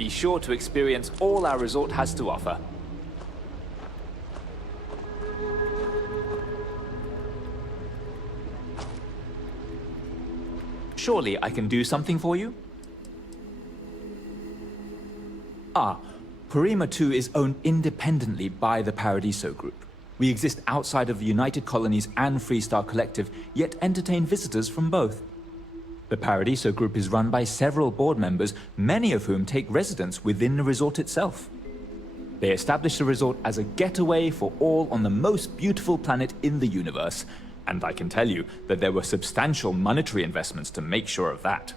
Be sure to experience all our resort has to offer. Surely I can do something for you? Ah, Parima 2 is owned independently by the Paradiso Group. We exist outside of the United Colonies and Freestar Collective, yet entertain visitors from both. The Paradiso Group is run by several board members, many of whom take residence within the resort itself. They established the resort as a getaway for all on the most beautiful planet in the universe, and I can tell you that there were substantial monetary investments to make sure of that.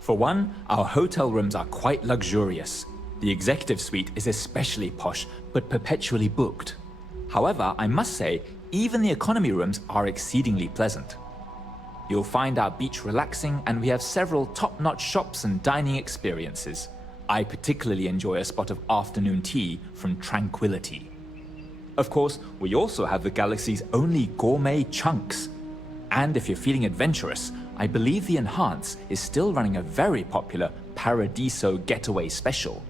For one, our hotel rooms are quite luxurious. The executive suite is especially posh, but perpetually booked. However, I must say, even the economy rooms are exceedingly pleasant. You'll find our beach relaxing, and we have several top-notch shops and dining experiences. I particularly enjoy a spot of afternoon tea from Tranquility. Of course, we also have the galaxy's only gourmet chunks. And if you're feeling adventurous, I believe the Enhance is still running a very popular Paradiso Getaway Special.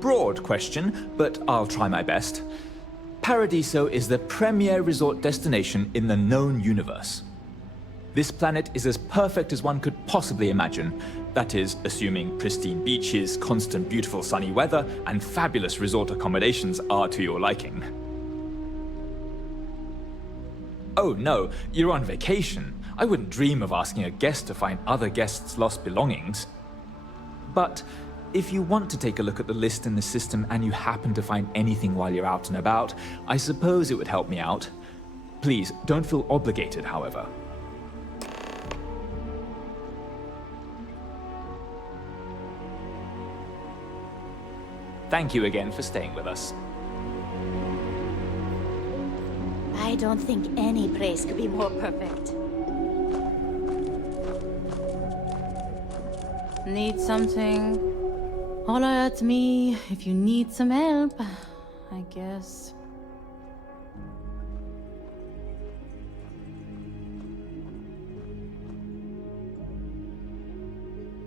Broad question, but I'll try my best. Paradiso is the premier resort destination in the known universe. This planet is as perfect as one could possibly imagine. That is, assuming pristine beaches, constant beautiful sunny weather, and fabulous resort accommodations are to your liking. Oh no, you're on vacation. I wouldn't dream of asking a guest to find other guests' lost belongings. But if you want to take a look at the list in the system and you happen to find anything while you're out and about, I suppose it would help me out. Please, don't feel obligated, however. Thank you again for staying with us. I don't think any place could be more perfect. Need something? Holler at me if you need some help, I guess.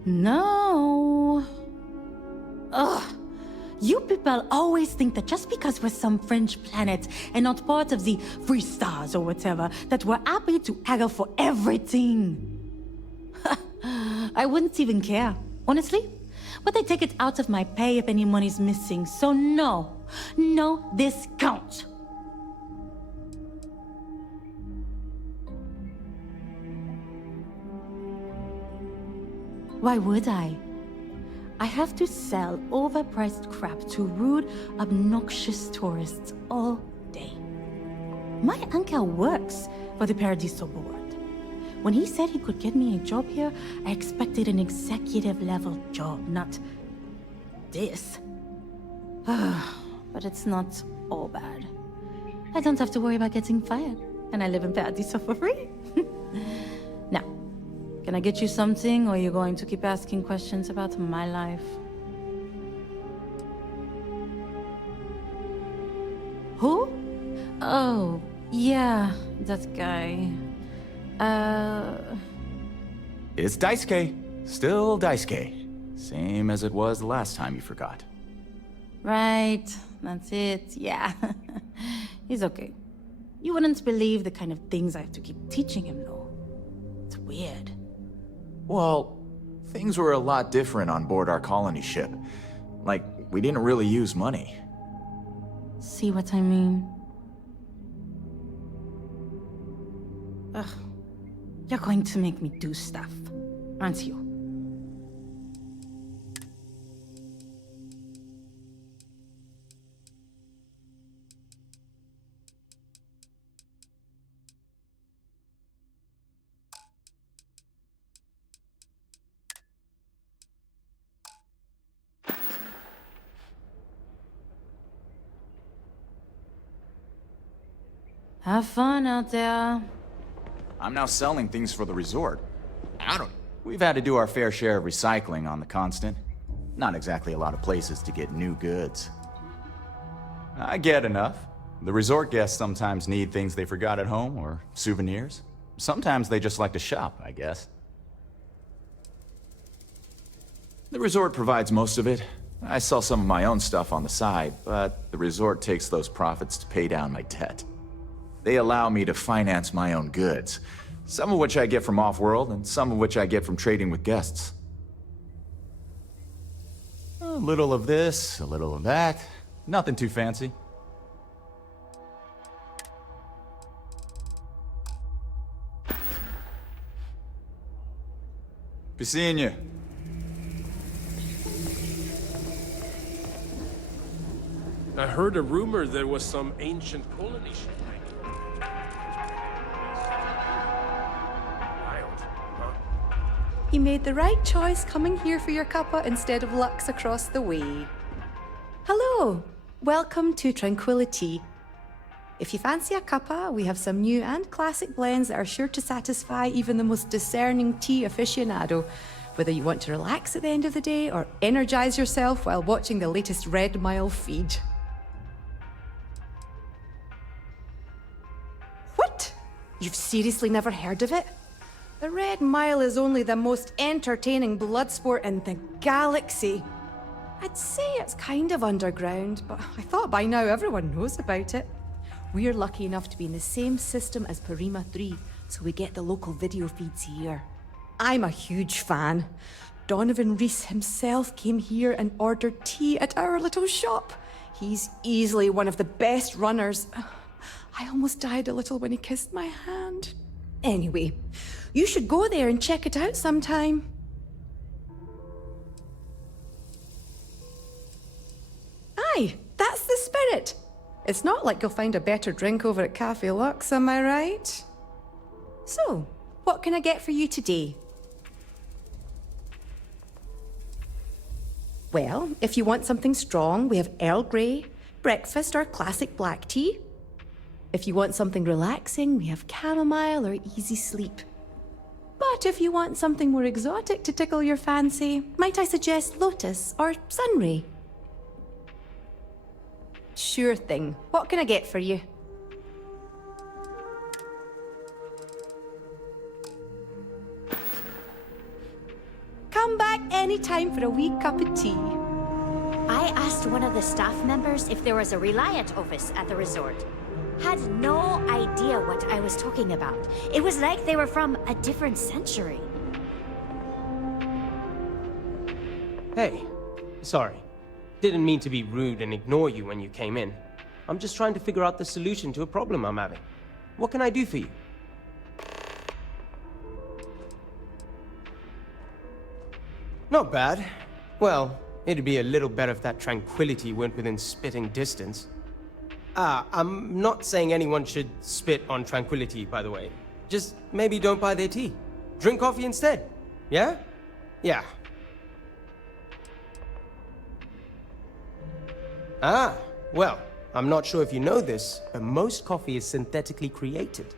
No. Ugh. You people always think that just because we're some French planet and not part of the free stars or whatever, that we're happy to haggle for everything. I wouldn't even care, honestly. But they take it out of my pay if any money's missing, so no discount. Why would I? I have to sell overpriced crap to rude, obnoxious tourists all day. My uncle works for the Paradiso board. When he said he could get me a job here, I expected an executive-level job, not this. But it's not all bad. I don't have to worry about getting fired, and I live in Paradiso for free. Now, can I get you something, or are you going to keep asking questions about my life? Who? Oh, yeah, that guy. It's Daisuke. Still Daisuke. Same as it was the last time you forgot. Right, that's it, yeah. He's okay. You wouldn't believe the kind of things I have to keep teaching him, though. It's weird. Well, things were a lot different on board our colony ship. Like, we didn't really use money. See what I mean? Ugh. You're going to make me do stuff, aren't you? Have fun out there. I'm now selling things for the resort. We've had to do our fair share of recycling on the constant. Not exactly a lot of places to get new goods. I get enough, The resort guests sometimes need things they forgot at home, or souvenirs. Sometimes they just like to shop, I guess. The resort provides most of it. I sell some of my own stuff on the side, but the resort takes those profits to pay down my debt. They allow me to finance my own goods, some of which I get from off-world, and some of which I get from trading with guests. A little of this, a little of that. Nothing too fancy. Be seeing you. I heard a rumor there was some ancient colony ship. Wild, huh? You made the right choice coming here for your cuppa instead of Lux across the way. Hello! Welcome to Tranquility. If you fancy a cuppa, we have some new and classic blends that are sure to satisfy even the most discerning tea aficionado, whether you want to relax at the end of the day or energize yourself while watching the latest Red Mile feed. What? You've seriously never heard of it? The Red Mile is only the most entertaining blood sport in the galaxy. I'd say it's kind of underground, but I thought by now everyone knows about it. We're lucky enough to be in the same system as Parima 3, so we get the local video feeds here. I'm a huge fan. Donovan Reese himself came here and ordered tea at our little shop. He's easily one of the best runners. I almost died a little when he kissed my hand. Anyway, you should go there and check it out sometime. Aye, that's the spirit. It's not like you'll find a better drink over at Cafe Lux, am I right? So, what can I get for you today? Well, if you want something strong, we have Earl Grey, breakfast or classic black tea. If you want something relaxing, we have chamomile or easy sleep. But if you want something more exotic to tickle your fancy, might I suggest lotus or sunray? Sure thing. What can I get for you? Come back anytime for a wee cup of tea. I asked one of the staff members if there was a Reliant office at the resort. Had no idea what I was talking about. It was like they were from a different century. Hey, sorry. Didn't mean to be rude and ignore you when you came in. I'm just trying to figure out the solution to a problem I'm having. What can I do for you? Not bad. Well, it'd be a little better if that tranquility went within spitting distance. I'm not saying anyone should spit on tranquility, by the way. Just maybe don't buy their tea. Drink coffee instead. Yeah? Yeah. Well, I'm not sure if you know this, but most coffee is synthetically created.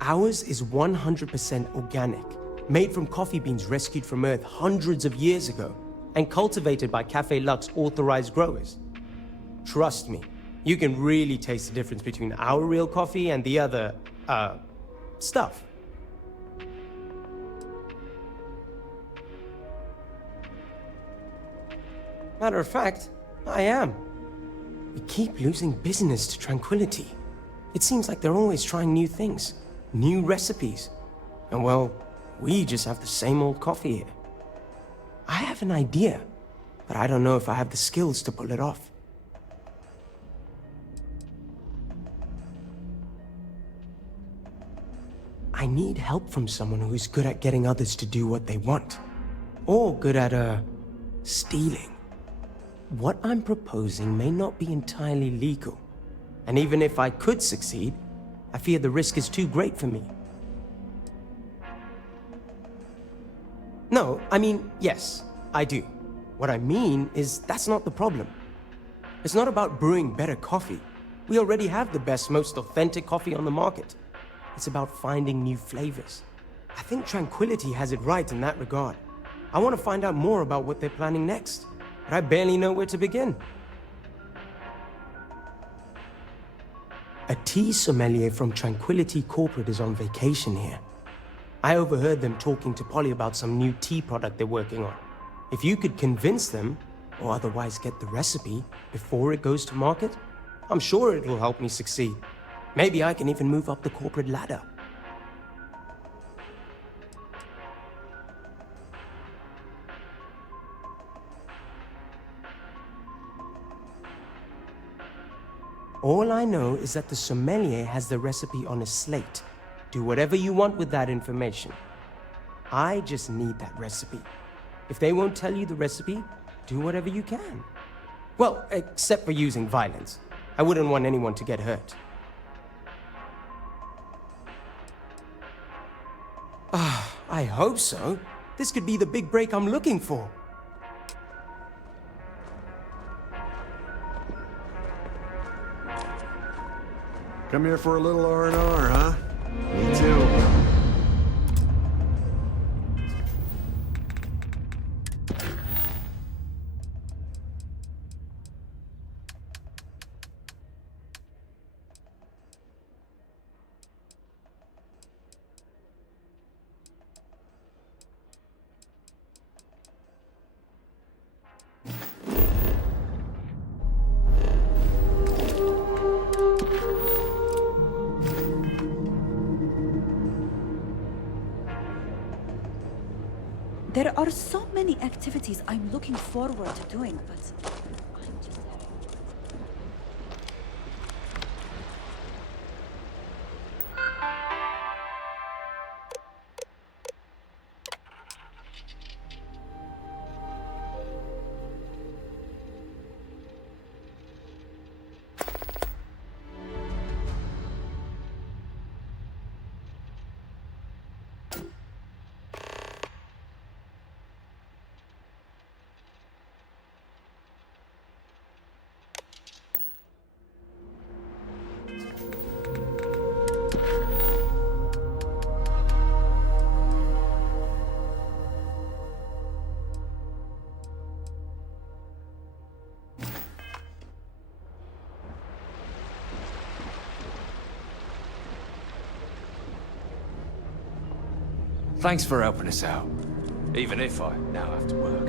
Ours is 100% organic, made from coffee beans rescued from Earth hundreds of years ago, and cultivated by Cafe Lux authorized growers. Trust me, you can really taste the difference between our real coffee and the other, stuff. Matter of fact, I am. We keep losing business to Tranquility. It seems like they're always trying new things, new recipes. And well, we just have the same old coffee here. I have an idea, but I don't know if I have the skills to pull it off. I need help from someone who's good at getting others to do what they want. Or good at, stealing. What I'm proposing may not be entirely legal. And even if I could succeed, I fear the risk is too great for me. No, I mean, yes, I do. What I mean is that's not the problem. It's not about brewing better coffee. We already have the best, most authentic coffee on the market. It's about finding new flavors. I think Tranquility has it right in that regard. I want to find out more about what they're planning next, but I barely know where to begin. A tea sommelier from Tranquility Corporate is on vacation here. I overheard them talking to Polly about some new tea product they're working on. If you could convince them, or otherwise get the recipe before it goes to market, I'm sure it will help me succeed. Maybe I can even move up the corporate ladder. All I know is that the sommelier has the recipe on his slate. Do whatever you want with that information. I just need that recipe. If they won't tell you the recipe, do whatever you can. Well, except for using violence. I wouldn't want anyone to get hurt. I hope so. This could be the big break I'm looking for. Come here for a little R&R, huh? Me too. There are so many activities I'm looking forward to doing, but I'm just... Thanks for helping us out. Even if I now have to work.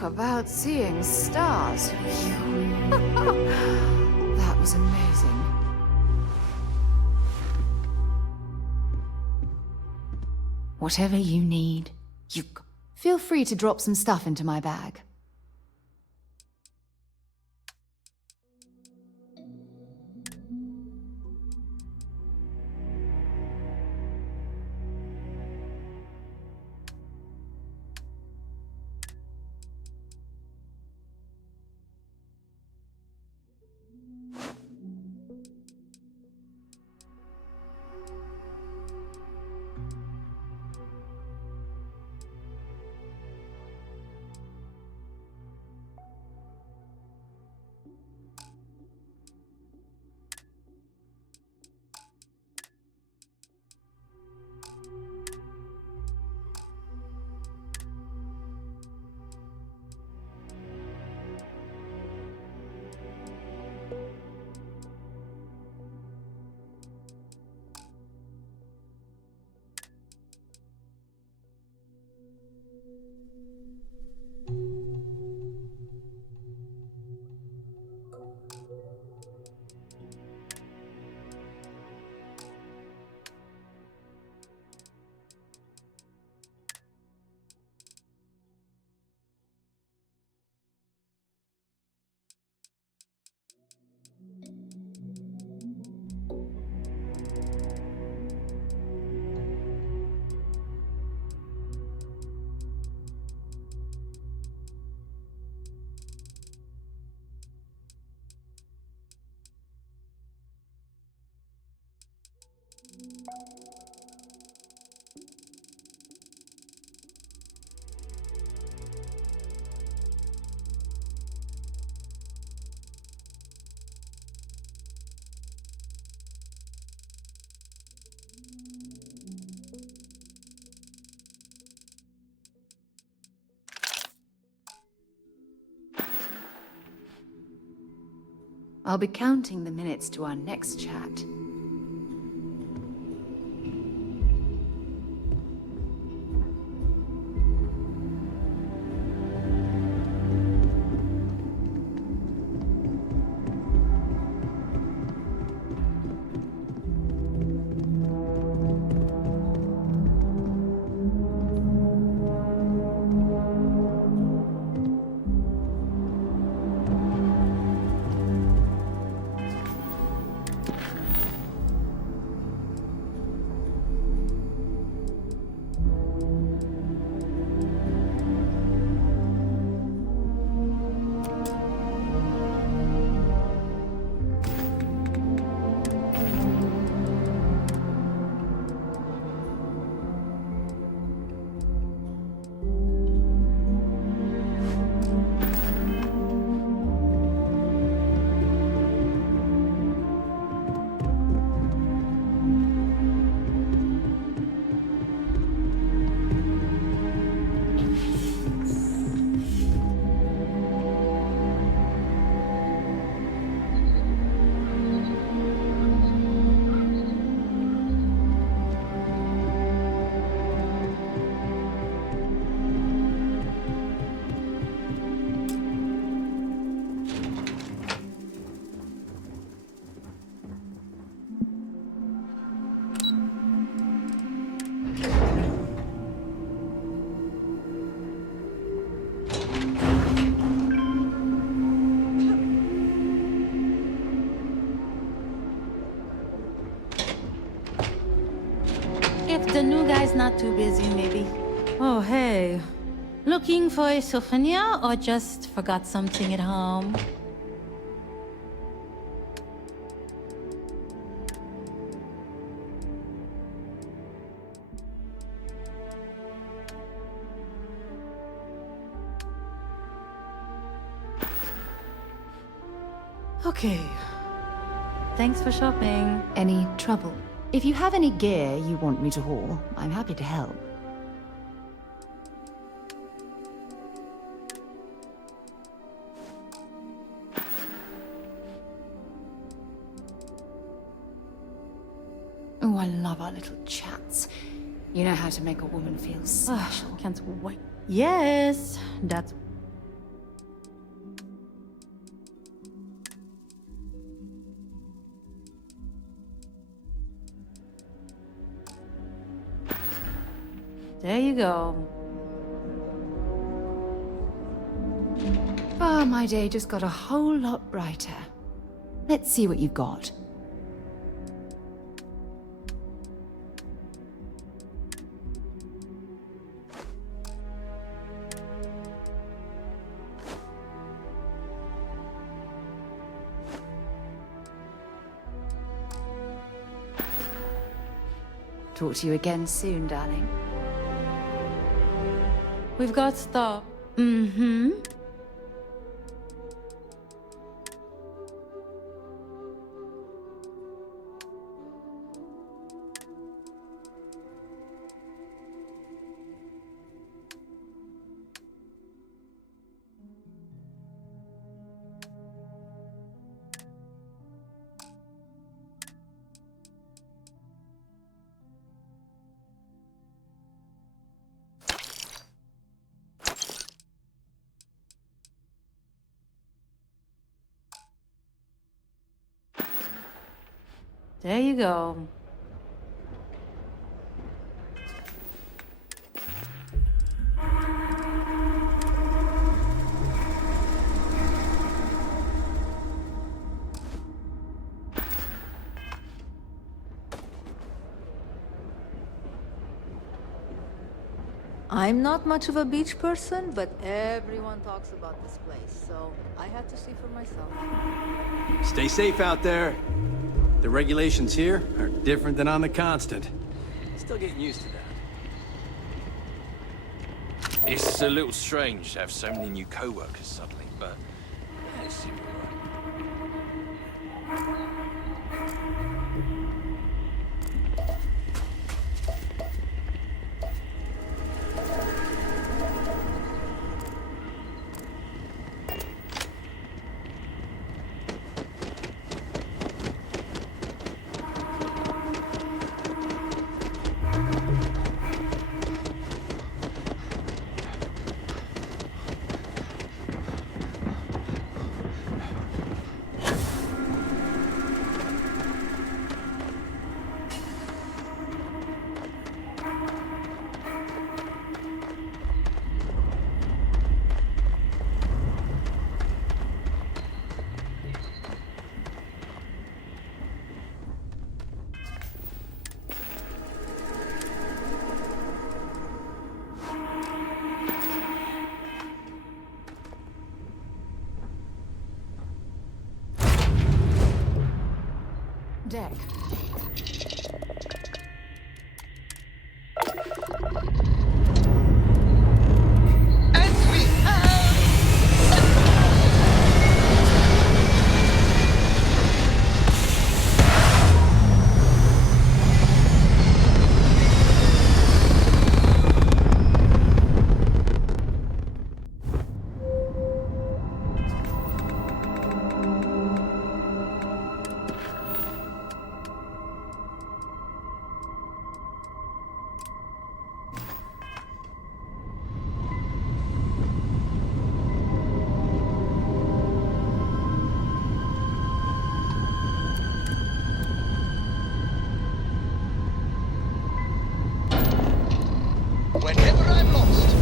About seeing stars. That was amazing. Whatever you need, you feel free to drop some stuff into my bag. I'll be counting the minutes to our next chat. If the new guy's not too busy, maybe. Oh, hey. Looking for a souvenir or just forgot something at home? Okay. Thanks for shopping. Any trouble? If you have any gear you want me to haul, I'm happy to help. Oh, I love our little chats. You know how to make a woman feel special. Can't wait. Yes, that's... There you go. Ah, my day just got a whole lot brighter. Let's see what you've got. Talk to you again soon, darling. We've got stuff. Mm-hmm. There you go. I'm not much of a beach person, but everyone talks about this place, so I had to see for myself. Stay safe out there. The regulations here are different than on the Constant. Still getting used to that. It's a little strange to have so many new co-workers suddenly, but yeah, it seems all right. deck. Whenever I'm lost,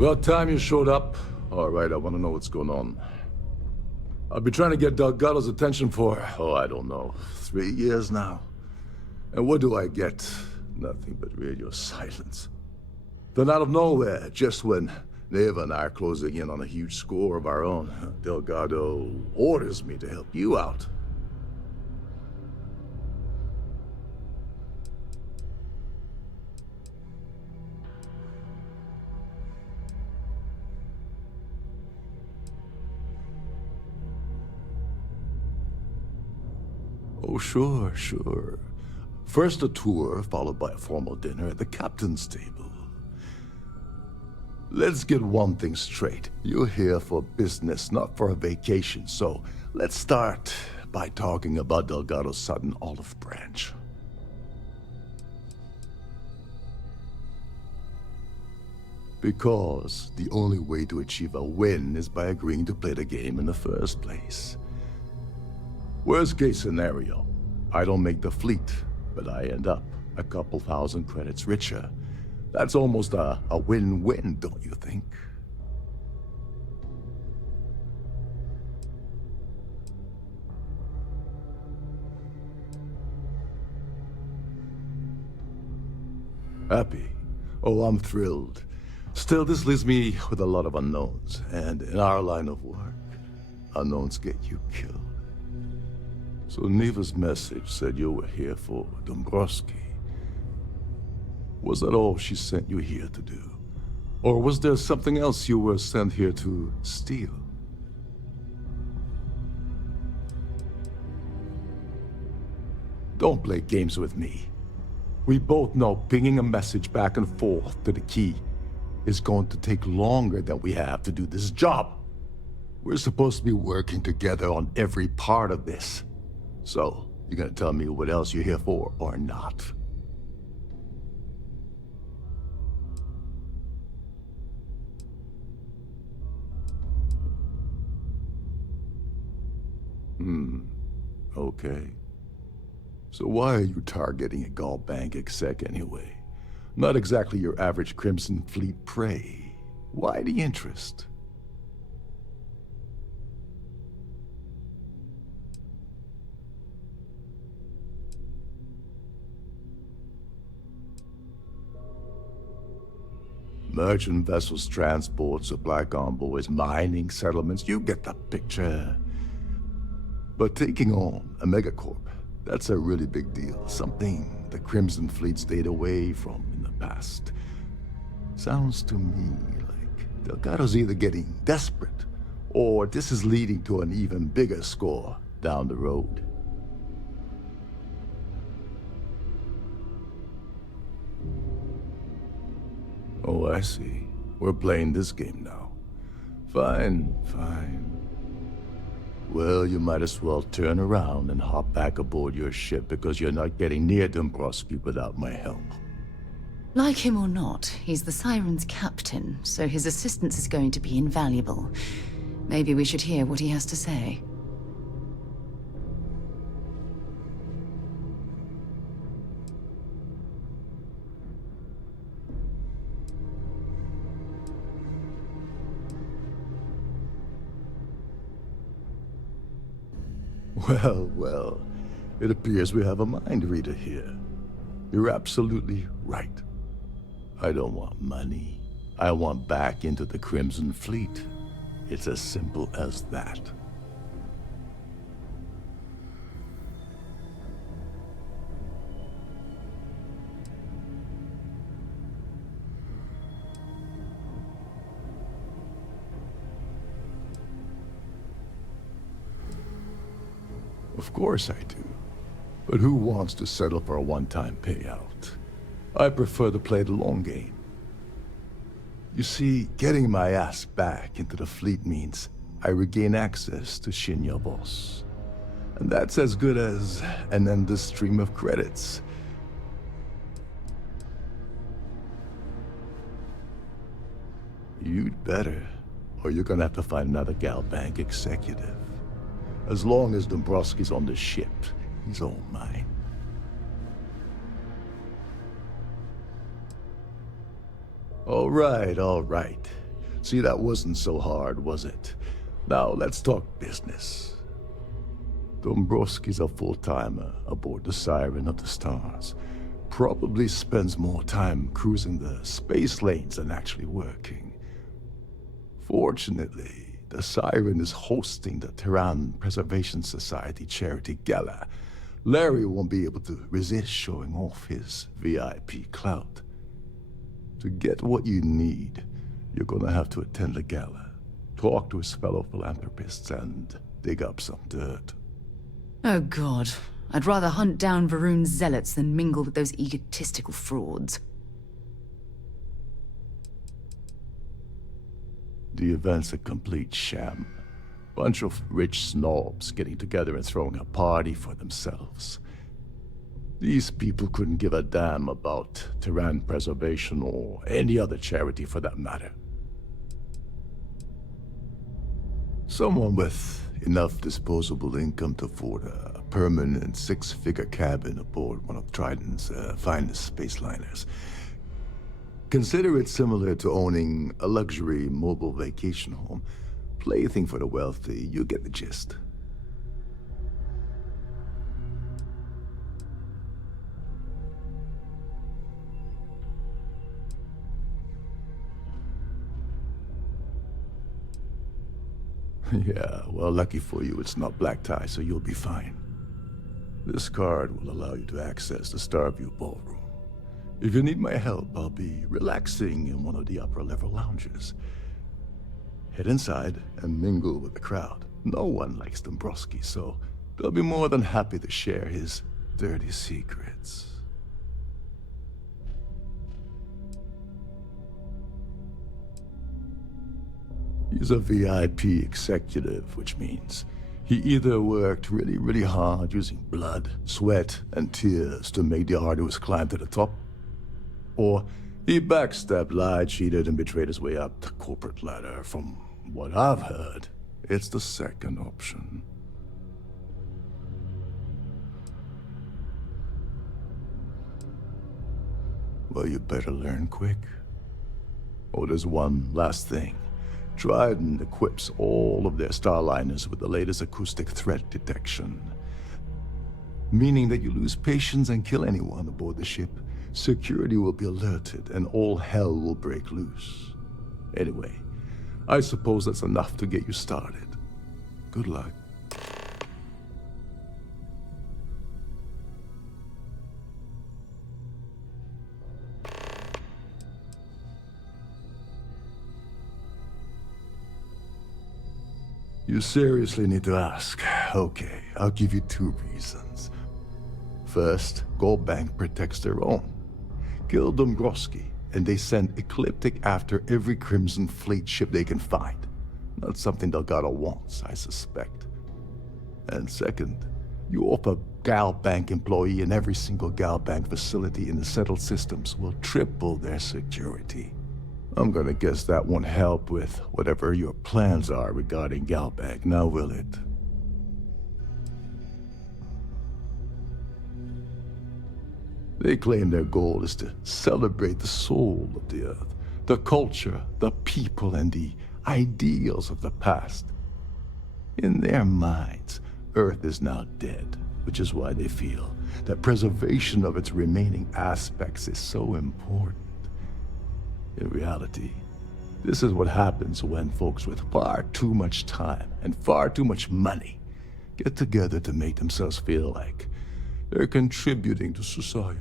About time you showed up. All right, I want to know what's going on. I've been trying to get Delgado's attention for, I don't know, 3 years now. And what do I get? Nothing but radio silence. Then out of nowhere, just when Naeva and I are closing in on a huge score of our own, Delgado orders me to help you out. Oh, sure, sure. First a tour, followed by a formal dinner at the captain's table. Let's get one thing straight. You're here for business, not for a vacation, so let's start by talking about Delgado's sudden olive branch. Because the only way to achieve a win is by agreeing to play the game in the first place. Worst case scenario, I don't make the fleet, but I end up a couple thousand credits richer. That's almost a win-win, don't you think? Happy? Oh, I'm thrilled. Still, this leaves me with a lot of unknowns, and in our line of work, unknowns get you killed. So Naeva's message said you were here for Dumbrosky. Was that all she sent you here to do? Or was there something else you were sent here to steal? Don't play games with me. We both know pinging a message back and forth to the key is going to take longer than we have to do this job. We're supposed to be working together on every part of this. So, you gonna tell me what else you're here for, or not? Okay. So why are you targeting a Galbank exec anyway? Not exactly your average Crimson Fleet prey. Why the interest? Merchant vessels, transport, supply convoys, mining settlements, you get the picture. But taking on a megacorp, that's a really big deal. Something the Crimson Fleet stayed away from in the past. Sounds to me like Delgado's either getting desperate, or this is leading to an even bigger score down the road. Oh, I see. We're playing this game now. Fine, fine. Well, you might as well turn around and hop back aboard your ship because you're not getting near Dumbrosky without my help. Like him or not, he's the Siren's captain, so his assistance is going to be invaluable. Maybe we should hear what he has to say. Well, well, it appears we have a mind reader here. You're absolutely right. I don't want money. I want back into the Crimson Fleet. It's as simple as that. Of course I do. But who wants to settle for a one-time payout? I prefer to play the long game. You see, getting my ass back into the fleet means I regain access to Shinya Boss. And that's as good as an endless stream of credits. You'd better, or you're gonna have to find another Galbank executive. As long as Dumbrosky's on the ship, he's all mine. All right. See, that wasn't so hard, was it? Now, let's talk business. Dumbrosky's a full-timer aboard the Siren of the Stars. Probably spends more time cruising the space lanes than actually working. Fortunately, the Siren is hosting the Terran Preservation Society charity gala. Larry won't be able to resist showing off his VIP clout. To get what you need, you're gonna have to attend the gala, talk to his fellow philanthropists, and dig up some dirt. Oh god, I'd rather hunt down Varun's zealots than mingle with those egotistical frauds. The event's a complete sham. Bunch of rich snobs getting together and throwing a party for themselves. These people couldn't give a damn about Terran preservation or any other charity for that matter. Someone with enough disposable income to afford a permanent six-figure cabin aboard one of Trident's finest space liners. Consider it similar to owning a luxury mobile vacation home. Plaything for the wealthy, you get the gist. Yeah, well, lucky for you, it's not black tie, so you'll be fine. This card will allow you to access the Starfield ballroom. If you need my help, I'll be relaxing in one of the upper-level lounges. Head inside and mingle with the crowd. No one likes Dumbrosky, so they'll be more than happy to share his dirty secrets. He's a VIP executive, which means he either worked really hard using blood, sweat, and tears to make the arduous climb to the top, or he backstabbed, lied, cheated, and betrayed his way up the corporate ladder. From what I've heard, it's the second option. Well, you better learn quick. Oh, there's one last thing. Trident equips all of their starliners with the latest acoustic threat detection. Meaning that you lose patience and kill anyone aboard the ship, security will be alerted and all hell will break loose. Anyway, I suppose that's enough to get you started. Good luck. You seriously need to ask. Okay, I'll give you 2 reasons. First, Galbank protects their own. Kill Dumbrosky, and they send Ecliptic after every Crimson Fleet ship they can find. Not something Delgado wants, I suspect. And second, you offer Galbank employee in every single Galbank facility in the settled systems will triple their security. I'm gonna guess that won't help with whatever your plans are regarding Galbank, now will it? They claim their goal is to celebrate the soul of the Earth, the culture, the people, and the ideals of the past. In their minds, Earth is now dead, which is why they feel that preservation of its remaining aspects is so important. In reality, this is what happens when folks with far too much time and far too much money get together to make themselves feel like they're contributing to society.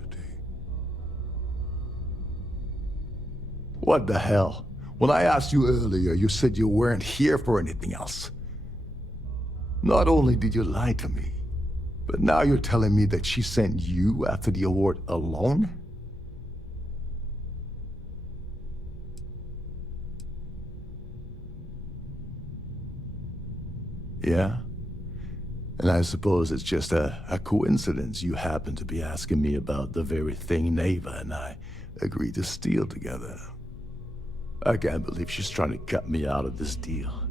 What the hell? When I asked you earlier, you said you weren't here for anything else. Not only did you lie to me, but now you're telling me that she sent you after the award alone? Yeah? And I suppose it's just a coincidence you happen to be asking me about the very thing Naeva and I agreed to steal together. I can't believe she's trying to cut me out of this deal.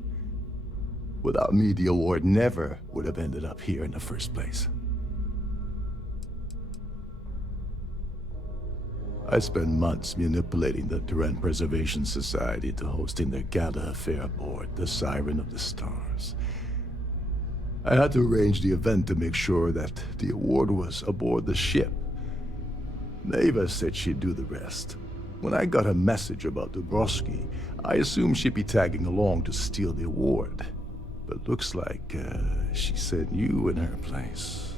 Without me, the award never would have ended up here in the first place. I spent months manipulating the Terran Preservation Society into hosting their gala affair aboard the Siren of the Stars. I had to arrange the event to make sure that the award was aboard the ship. Naeva said she'd do the rest. When I got a message about Dumbrosky, I assumed she'd be tagging along to steal the award. But looks like she sent you in her place.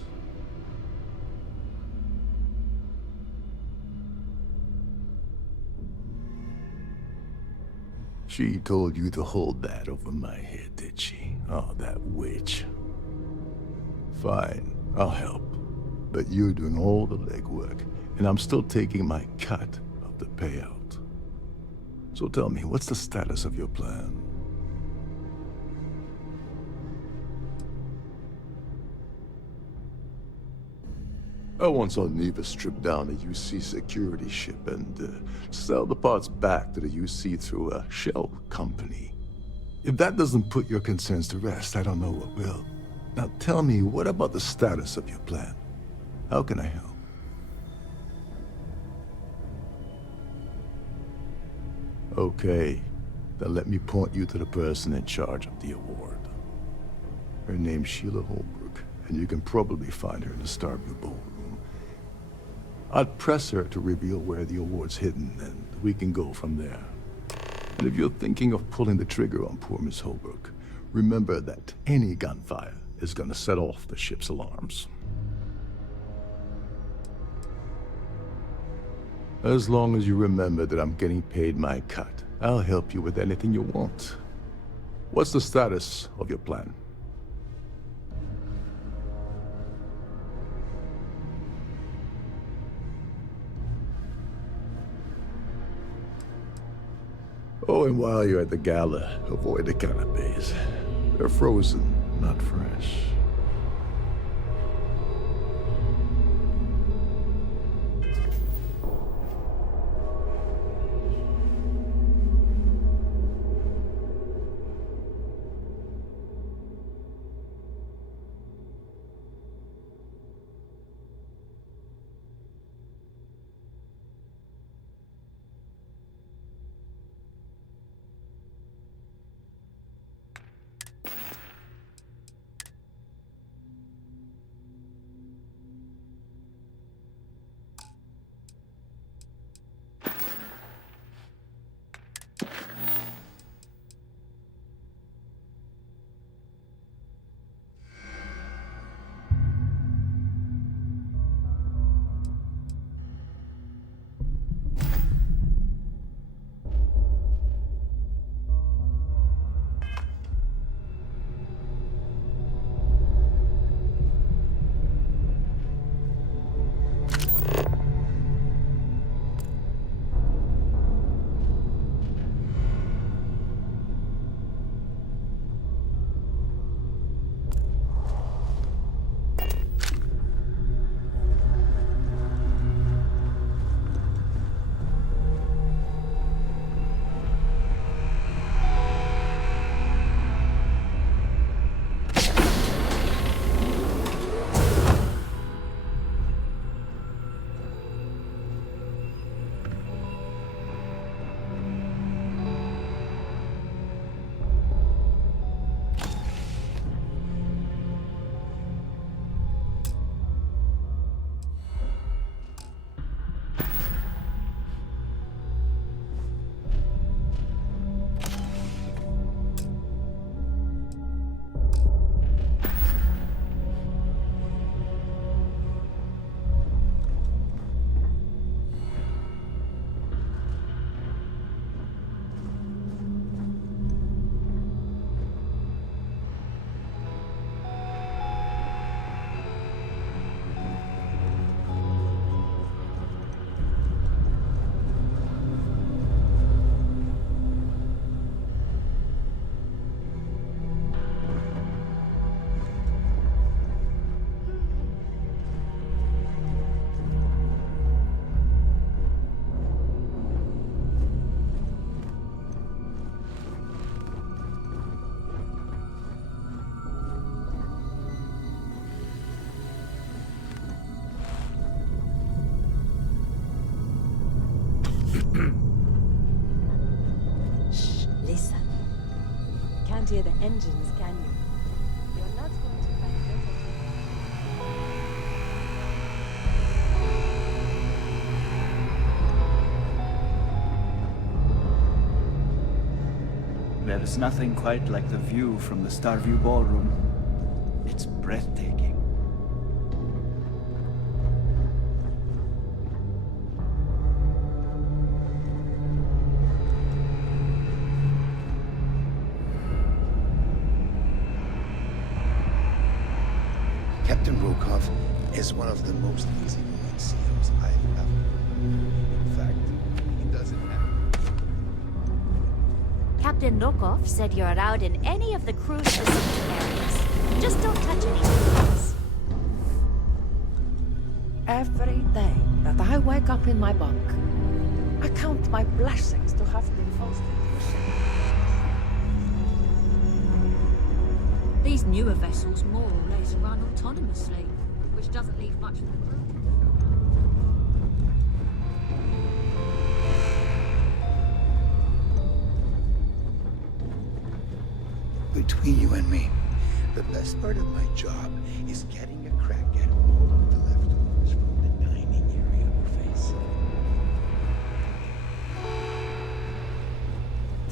She told you to hold that over my head, did she? Oh, that witch. Fine, I'll help. But you're doing all the legwork, and I'm still taking my cut of the payout. So tell me, what's the status of your plan? I once saw Naeva strip down a UC security ship and sell the parts back to the UC through a shell company. If that doesn't put your concerns to rest, I don't know what will. Now tell me, what about the status of your plan? How can I help? Okay, then let me point you to the person in charge of the award. Her name's Sheila Holbrook, and you can probably find her in the Starfield ballroom. I'd press her to reveal where the award's hidden, and we can go from there. And if you're thinking of pulling the trigger on poor Miss Holbrook, remember that any gunfire is gonna set off the ship's alarms. As long as you remember that I'm getting paid my cut, I'll help you with anything you want. What's the status of your plan? Oh, and while you're at the gala, avoid the canapes. They're frozen, not fresh. hear the engines, can you? You're not going to find There is nothing quite like the view from the Starview Ballroom. It's breathtaking. Captain Rokov is one of the most easygoing CEOs I've ever known. In fact, he doesn't have... Captain Rokov said you're allowed in any of the crew's specific areas. Just don't touch anything else. Every day that I wake up in my bunk, I count my blessings to have been forced into a ship. These newer vessels more or less run autonomously, which doesn't leave much for the crew. Between you and me, the best part of my job is getting a crack at all of the leftovers from the dining area buffets.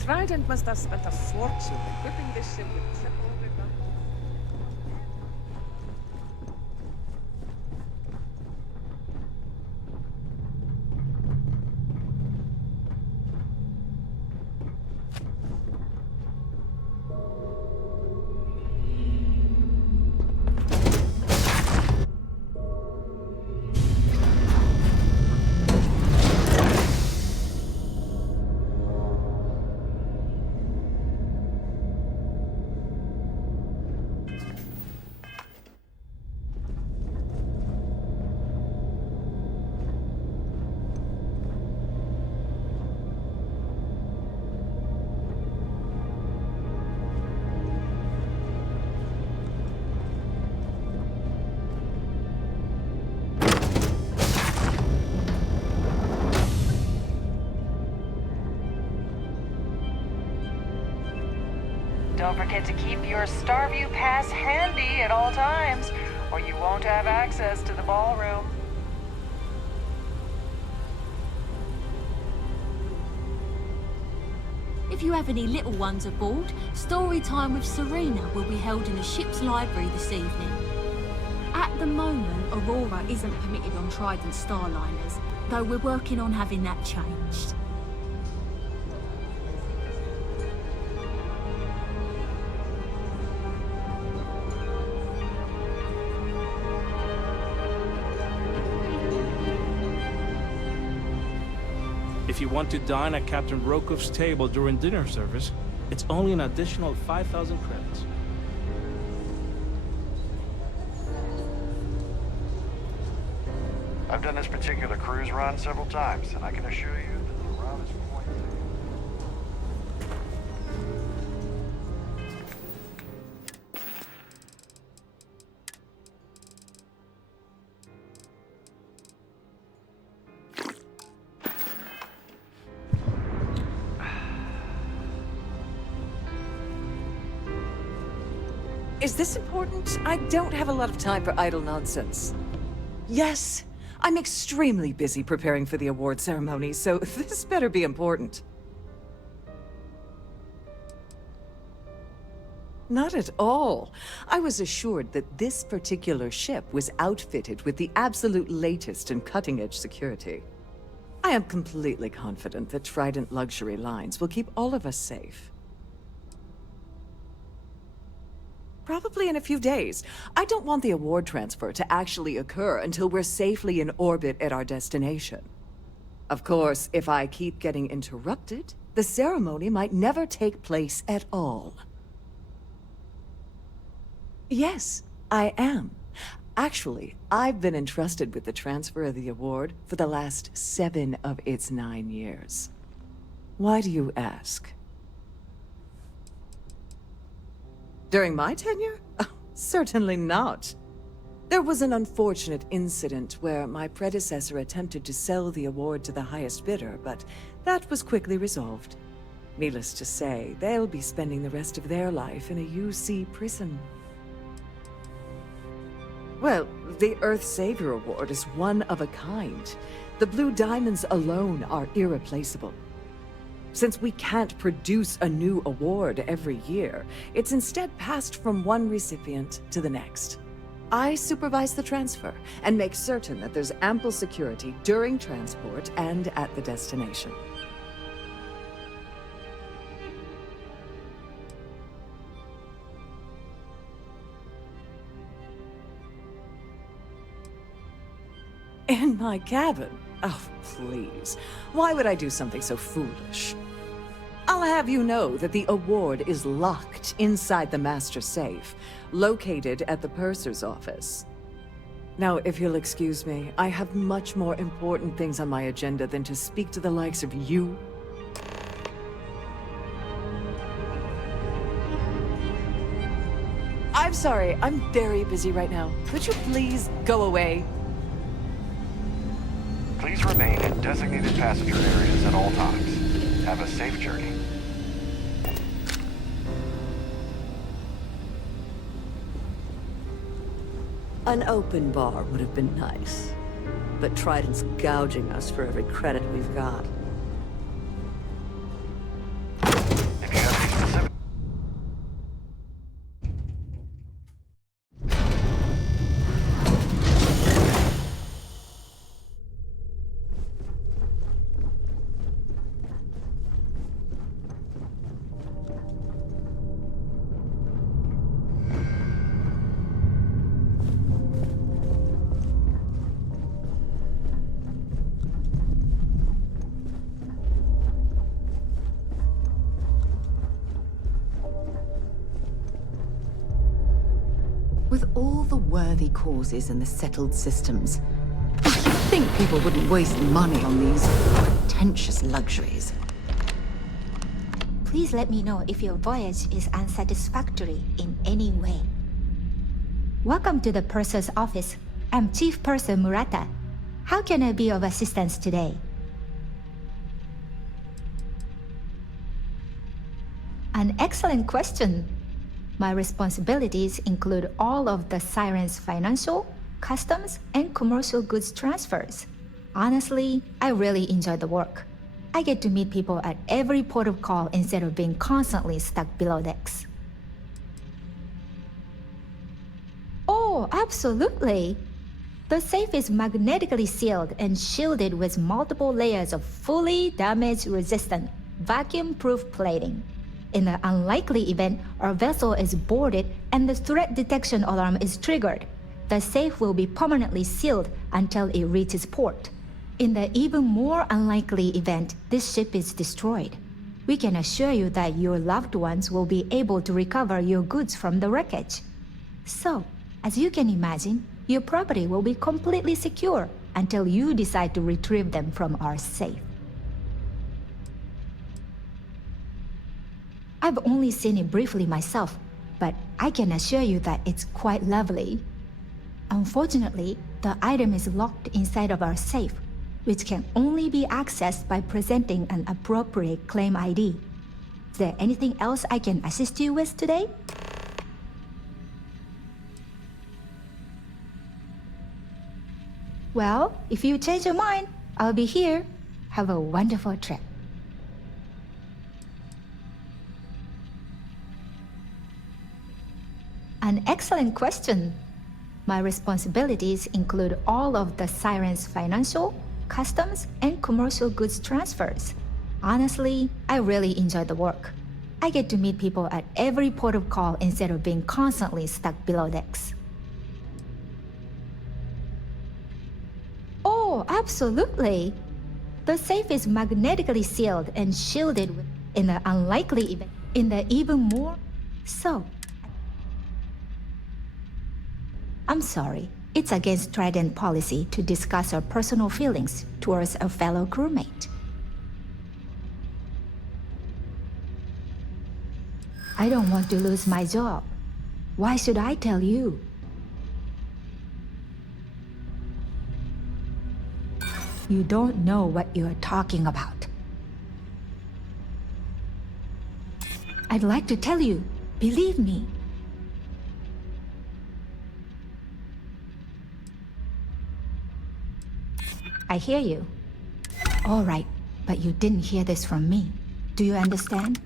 Trident must have spent a fortune equipping this ship with triple underground. Don't forget to keep your Starview pass handy at all times, or you won't have access to the ballroom. If you have any little ones aboard, story time with Serena will be held in the ship's library this evening. At the moment, Aurora isn't permitted on Trident Starliners, though we're working on having that changed. If you want to dine at Captain Rokov's table during dinner service, it's only an additional 5,000 credits. I've done this particular cruise run several times, and I can assure you that the route is quite Is this important? I don't have a lot of time for idle nonsense. Yes, I'm extremely busy preparing for the award ceremony, so this better be important. Not at all. I was assured that this particular ship was outfitted with the absolute latest and cutting-edge security. I am completely confident that Trident Luxury Lines will keep all of us safe. Probably in a few days. I don't want the award transfer to actually occur until we're safely in orbit at our destination. Of course, if I keep getting interrupted, the ceremony might never take place at all. Yes, I am. Actually, I've been entrusted with the transfer of the award for the last 7 of its 9 years. Why do you ask? During my tenure? Oh, certainly not. There was an unfortunate incident where my predecessor attempted to sell the award to the highest bidder, but that was quickly resolved. Needless to say, they'll be spending the rest of their life in a UC prison. Well, the Earth Savior Award is one of a kind. The Blue Diamonds alone are irreplaceable. Since we can't produce a new award every year, it's instead passed from one recipient to the next. I supervise the transfer and make certain that there's ample security during transport and at the destination. In my cabin? Oh, please. Why would I do something so foolish? I'll have you know that the award is locked inside the master safe, located at the purser's office. Now, if you'll excuse me, I have much more important things on my agenda than to speak to the likes of you. I'm sorry, I'm very busy right now. Could you please go away? Please remain in designated passenger areas at all times. Have a safe journey. An open bar would have been nice, but Trident's gouging us for every credit we've got. With all the worthy causes and the settled systems, you'd think people wouldn't waste money on these pretentious luxuries. Please let me know if your voyage is unsatisfactory in any way. Welcome to the Purser's office. I'm Chief Purser Murata. How can I be of assistance today? An excellent question. My responsibilities include all of the Siren's financial, customs, and commercial goods transfers. Honestly, I really enjoy the work. I get to meet people at every port of call instead of being constantly stuck below decks. Oh, absolutely! The safe is magnetically sealed and shielded with multiple layers of fully damage-resistant, vacuum-proof plating. In the unlikely event our vessel is boarded and the threat detection alarm is triggered, the safe will be permanently sealed until it reaches port. In the even more unlikely event this ship is destroyed, we can assure you that your loved ones will be able to recover your goods from the wreckage. So, as you can imagine, your property will be completely secure until you decide to retrieve them from our safe. I've only seen it briefly myself, but I can assure you that it's quite lovely. Unfortunately, the item is locked inside of our safe, which can only be accessed by presenting an appropriate claim ID. Is there anything else I can assist you with today? Well, if you change your mind, I'll be here. Have a wonderful trip. An excellent question. My responsibilities include all of the Siren's financial, customs, and commercial goods transfers. Honestly, I really enjoy the work. I get to meet people at every port of call instead of being constantly stuck below decks. Oh, absolutely! The safe is magnetically sealed and shielded in the unlikely event. In the even more... So... I'm sorry. It's against Trident policy to discuss our personal feelings towards a fellow crewmate. I don't want to lose my job. Why should I tell you? You don't know what you're talking about. I'd like to tell you. Believe me. I hear you. All right, but you didn't hear this from me. Do you understand?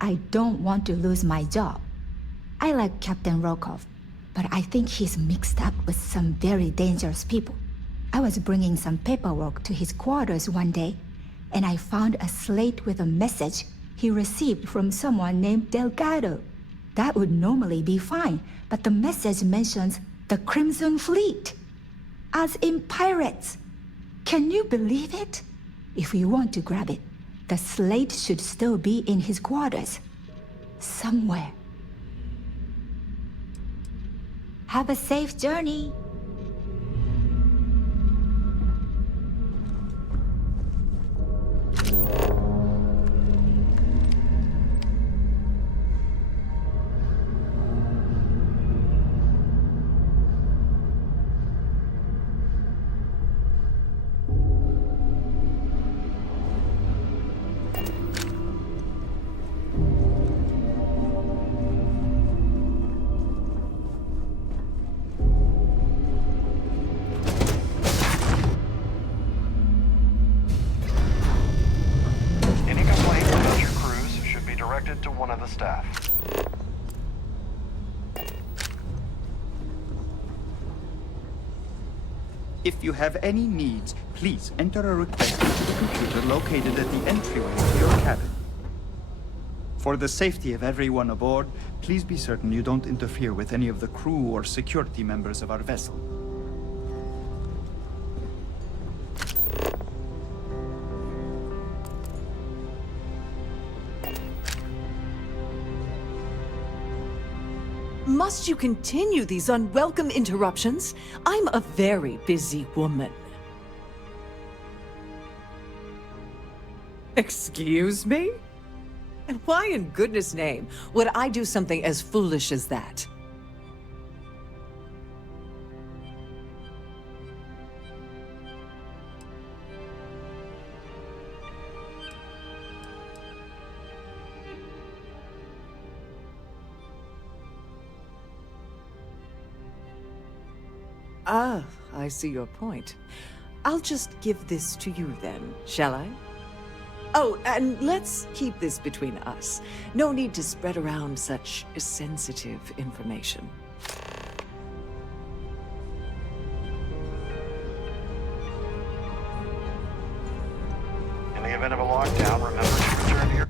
I don't want to lose my job. I like Captain Rokov, but I think he's mixed up with some very dangerous people. I was bringing some paperwork to his quarters one day, and I found a slate with a message he received from someone named Delgado. That would normally be fine, but the message mentions the Crimson Fleet, as in pirates. Can you believe it? If you want to grab it, the slate should still be in his quarters. Somewhere. Have a safe journey. If you have any needs, please enter a request into the computer located at the entryway to your cabin. For the safety of everyone aboard, please be certain you don't interfere with any of the crew or security members of our vessel. Must you continue these unwelcome interruptions? I'm a very busy woman. Excuse me? And why in goodness name would I do something as foolish as that? Ah, I see your point. I'll just give this to you then, shall I? Oh, and let's keep this between us. No need to spread around such sensitive information. In the event of a lockdown, remember to return to your...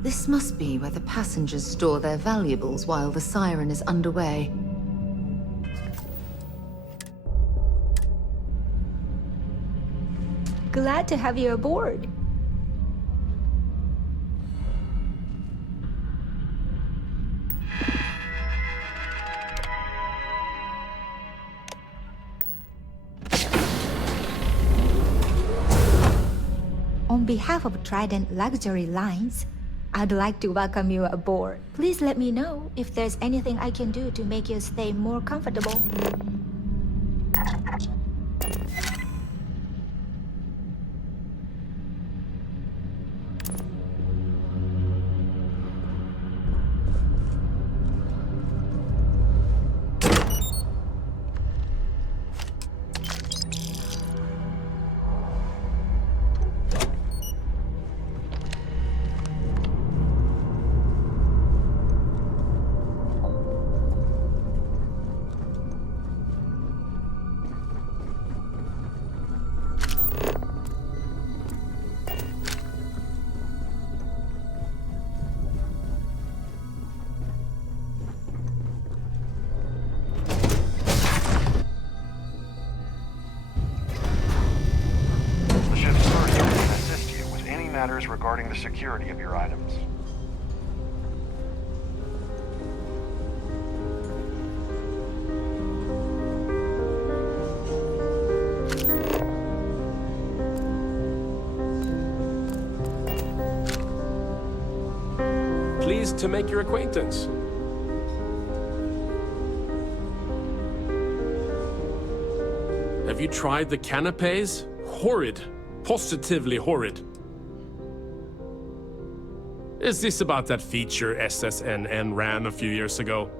This must be where the passengers store their valuables while the Siren is underway. Glad to have you aboard. On behalf of Trident Luxury Lines, I'd like to welcome you aboard. Please let me know if there's anything I can do to make your stay more comfortable. matters regarding the security of your items. Pleased to make your acquaintance. Have you tried the canapes? Horrid. Positively horrid. Is this about that feature SSNN ran a few years ago?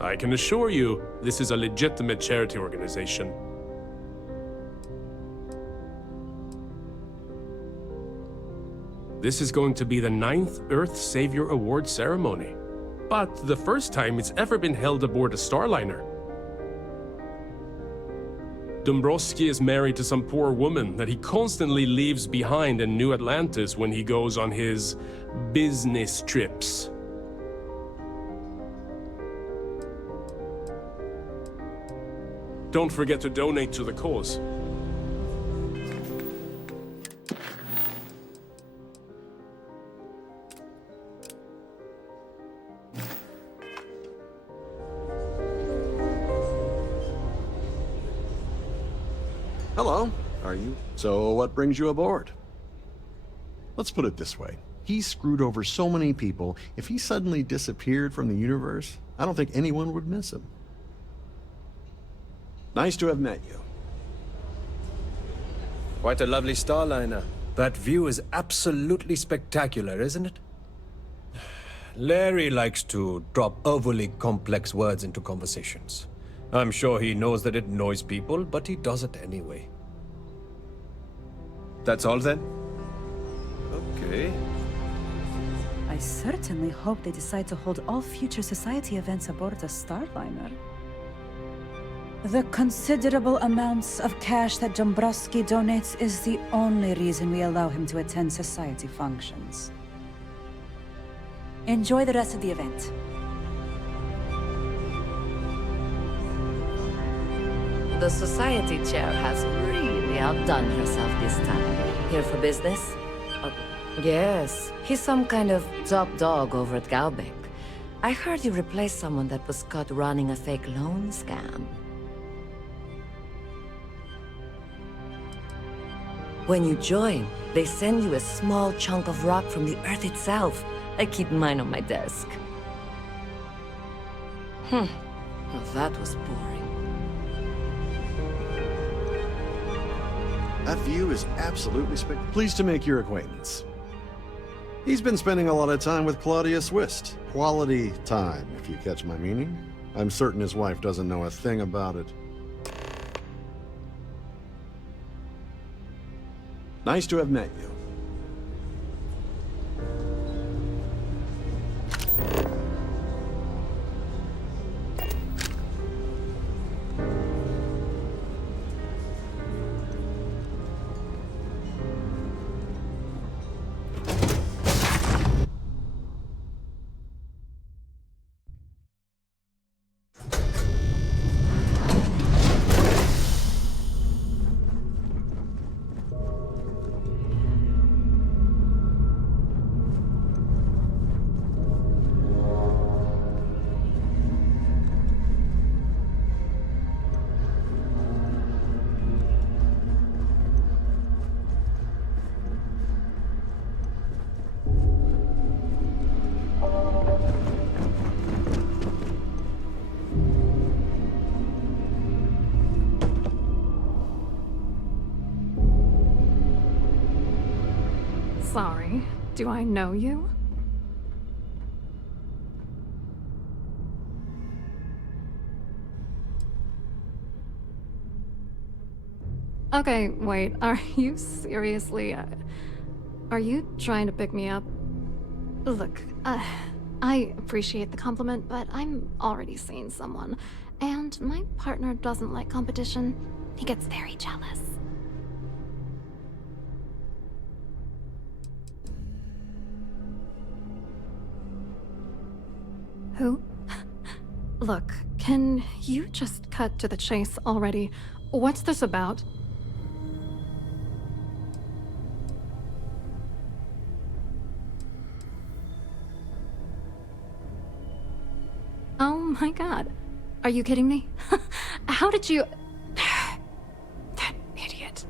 I can assure you, this is a legitimate charity organization. This is going to be the 9th Earth Savior Award ceremony, but the first time it's ever been held aboard a Starliner. Dumbrosky is married to some poor woman that he constantly leaves behind in New Atlantis when he goes on his business trips. Don't forget to donate to the cause. Hello. Are you? So what brings you aboard? Let's put it this way. He's screwed over so many people, if he suddenly disappeared from the universe, I don't think anyone would miss him. Nice to have met you. Quite a lovely Starliner. That view is absolutely spectacular, isn't it? Larry likes to drop overly complex words into conversations. I'm sure he knows that it annoys people, but he does it anyway. That's all then? Okay. I certainly hope they decide to hold all future society events aboard the Starliner. The considerable amounts of cash that Dumbrosky donates is the only reason we allow him to attend society functions. Enjoy the rest of the event. The society chair has really outdone herself this time. Here for business? Yes, he's some kind of top dog over at Galbank. I heard you replaced someone that was caught running a fake loan scam. When you join, they send you a small chunk of rock from the Earth itself. I keep mine on my desk. Well, that was boring. That view is absolutely spectacular. Pleased to make your acquaintance. He's been spending a lot of time with Klaudia Swist. Quality time, if you catch my meaning. I'm certain his wife doesn't know a thing about it. Nice to have met you. Sorry, do I know you? Okay, wait, are you seriously... are you trying to pick me up? Look, I appreciate the compliment, but I'm already seeing someone, and my partner doesn't like competition. He gets very jealous. Who? Look, can you just cut to the chase already? What's this about? Oh my god. Are you kidding me? How did you... That idiot.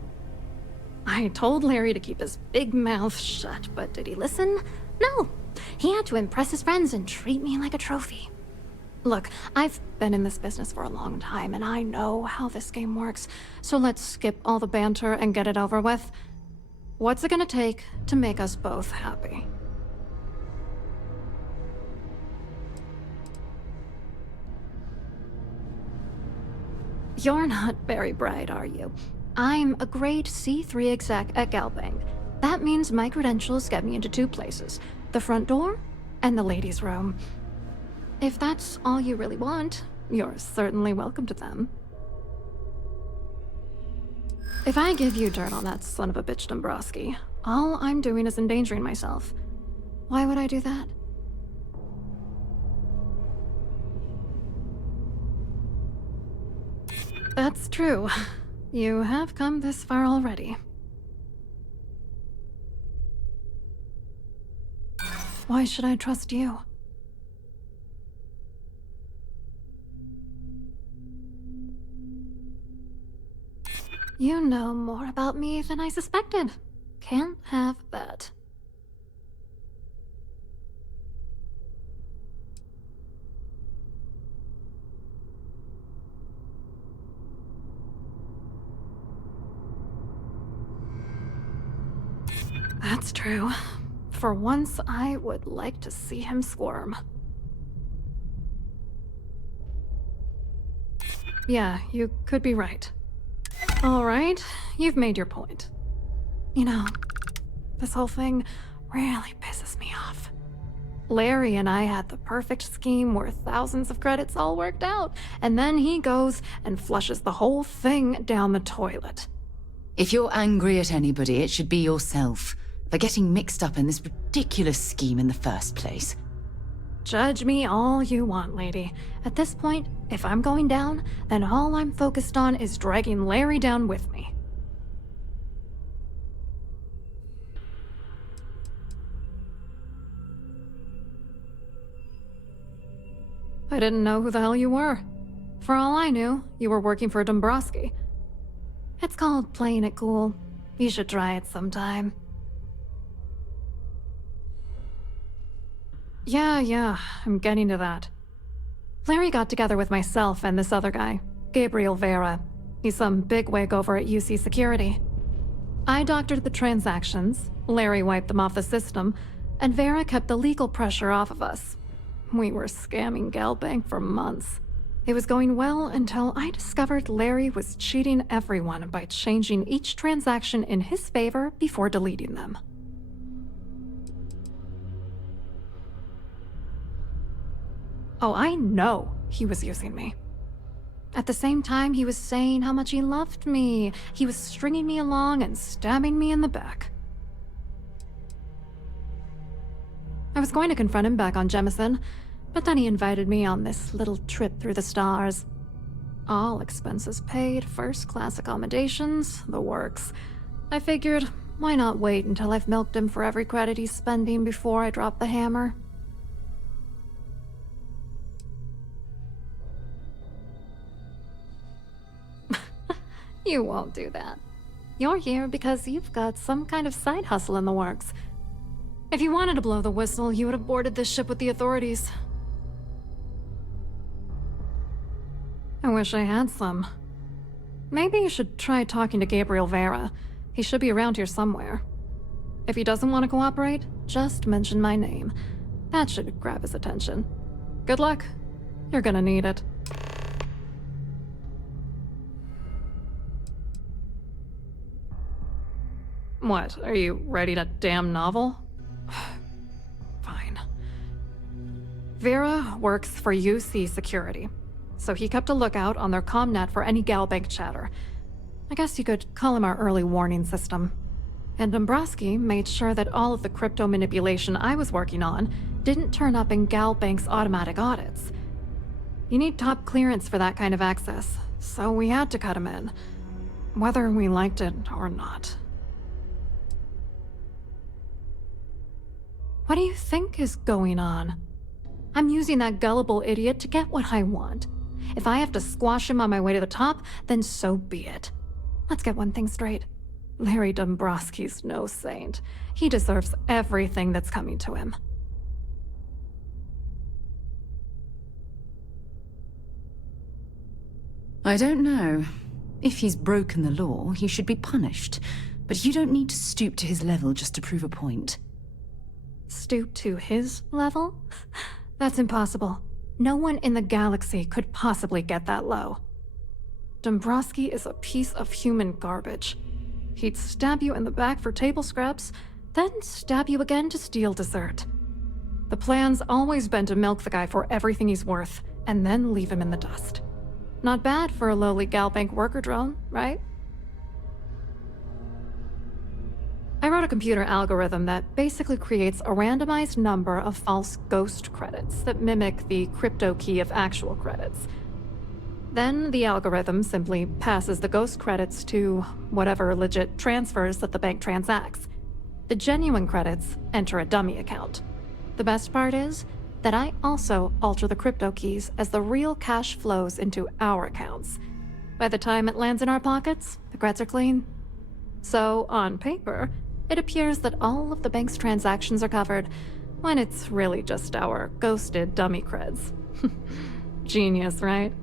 I told Larry to keep his big mouth shut, but did he listen? No. He had to impress his friends and treat me like a trophy. Look, I've been in this business for a long time, and I know how this game works, so let's skip all the banter and get it over with. What's it gonna take to make us both happy? You're not very bright, are you? I'm a grade C3 exec at Galbank. That means my credentials get me into 2 places, the front door and the ladies' room. If that's all you really want, you're certainly welcome to them. If I give you dirt on that son of a bitch Dumbrosky, all I'm doing is endangering myself. Why would I do that? That's true. You have come this far already. Why should I trust you? You know more about me than I suspected. Can't have that. That's true. For once, I would like to see him squirm. Yeah, you could be right. All right, you've made your point. You know, this whole thing really pisses me off. Larry and I had the perfect scheme where thousands of credits all worked out, and then he goes and flushes the whole thing down the toilet. If you're angry at anybody, it should be yourself for getting mixed up in this ridiculous scheme in the first place. Judge me all you want, lady. At this point, if I'm going down, then all I'm focused on is dragging Larry down with me. I didn't know who the hell you were. For all I knew, you were working for Dumbrosky. It's called playing it cool. You should try it sometime. Yeah, I'm getting to that. Larry got together with myself and this other guy, Gabriel Vera. He's some bigwig over at UC Security. I doctored the transactions, Larry wiped them off the system, and Vera kept the legal pressure off of us. We were scamming Galbank for months. It was going well until I discovered Larry was cheating everyone by changing each transaction in his favor before deleting them. Oh, I know he was using me. At the same time, he was saying how much he loved me. He was stringing me along and stabbing me in the back. I was going to confront him back on Jemison, but then he invited me on this little trip through the stars. All expenses paid, first-class accommodations, the works. I figured, why not wait until I've milked him for every credit he's spending before I drop the hammer? You won't do that. You're here because you've got some kind of side hustle in the works. If you wanted to blow the whistle, you would have boarded this ship with the authorities. I wish I had some. Maybe you should try talking to Gabriel Vera. He should be around here somewhere. If he doesn't want to cooperate, just mention my name. That should grab his attention. Good luck. You're gonna need it. What, are you writing a damn novel? Fine. Vera works for UC Security, so he kept a lookout on their commnet for any Galbank chatter. I guess you could call him our early warning system. And Dumbrosky made sure that all of the crypto manipulation I was working on didn't turn up in Galbank's automatic audits. You need top clearance for that kind of access, so we had to cut him in, whether we liked it or not. What do you think is going on? I'm using that gullible idiot to get what I want. If I have to squash him on my way to the top, then so be it. Let's get one thing straight. Larry Dumbrosky's no saint. He deserves everything that's coming to him. I don't know. If he's broken the law, he should be punished. But you don't need to stoop to his level just to prove a point. Stoop to his level? That's impossible. No one in the galaxy could possibly get that low. Dumbrosky is a piece of human garbage. He'd stab you in the back for table scraps, then stab you again to steal dessert. The plan's always been to milk the guy for everything he's worth, and then leave him in the dust. Not bad for a lowly Galbank worker drone, right? I wrote a computer algorithm that basically creates a randomized number of false ghost credits that mimic the crypto key of actual credits. Then the algorithm simply passes the ghost credits to whatever legit transfers that the bank transacts. The genuine credits enter a dummy account. The best part is that I also alter the crypto keys as the real cash flows into our accounts. By the time it lands in our pockets, the creds are clean. So, on paper, it appears that all of the bank's transactions are covered, when it's really just our ghosted dummy creds. Genius, right?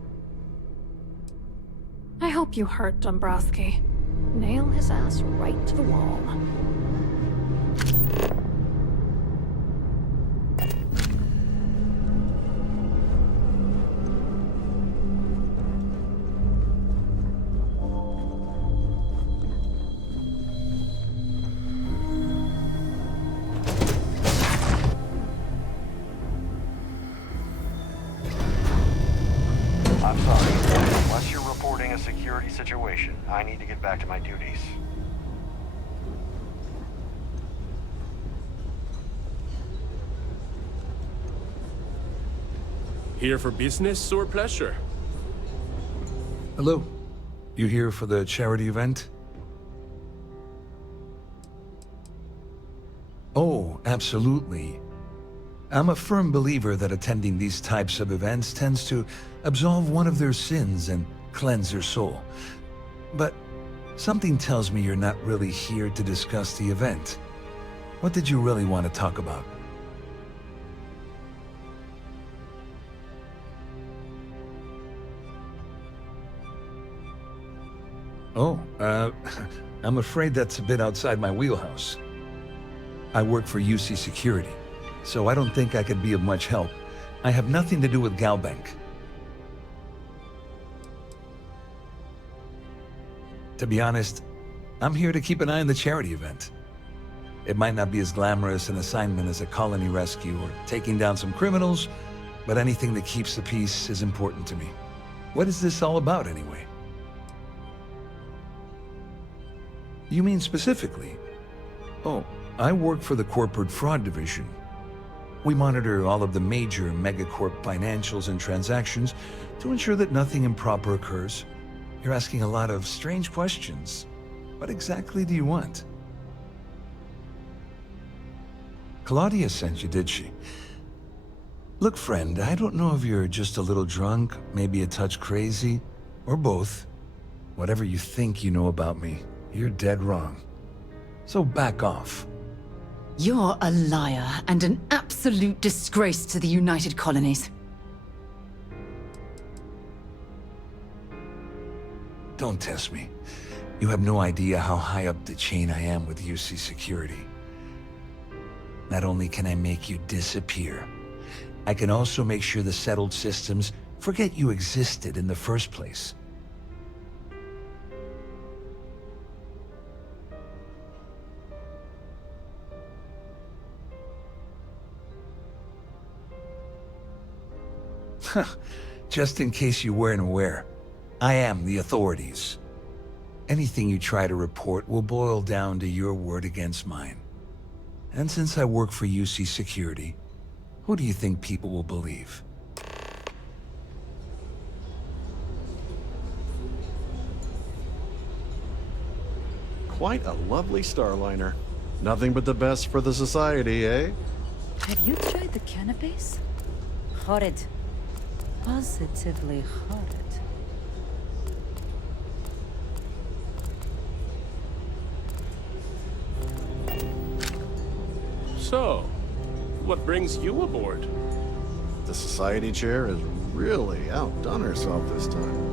I hope you hurt Dumbrosky. Nail his ass right to the wall. I'm sorry. Unless you're reporting a security situation, I need to get back to my duties. Here for business or pleasure? Hello. You here for the charity event? Oh, absolutely. I'm a firm believer that attending these types of events tends to absolve one of their sins and cleanse their soul. But something tells me you're not really here to discuss the event. What did you really want to talk about? Oh, I'm afraid that's a bit outside my wheelhouse. I work for UC Security, so I don't think I could be of much help. I have nothing to do with Galbank. To be honest, I'm here to keep an eye on the charity event. It might not be as glamorous an assignment as a colony rescue or taking down some criminals, but anything that keeps the peace is important to me. What is this all about, anyway? You mean specifically? Oh, I work for the Corporate Fraud Division. We monitor all of the major megacorp financials and transactions to ensure that nothing improper occurs. You're asking a lot of strange questions. What exactly do you want? Klaudia sent you, did she? Look, friend, I don't know if you're just a little drunk, maybe a touch crazy, or both. Whatever you think you know about me, you're dead wrong. So back off. You're a liar and an absolute disgrace to the United Colonies. Don't test me. You have no idea how high up the chain I am with UC Security. Not only can I make you disappear, I can also make sure the settled systems forget you existed in the first place. Just in case you weren't aware, I am the authorities. Anything you try to report will boil down to your word against mine. And since I work for UC Security, who do you think people will believe? Quite a lovely Starliner. Nothing but the best for the society, eh? Have you tried the cannabis? Horrid. Positively horrid. So, what brings you aboard? The society chair has really outdone herself this time.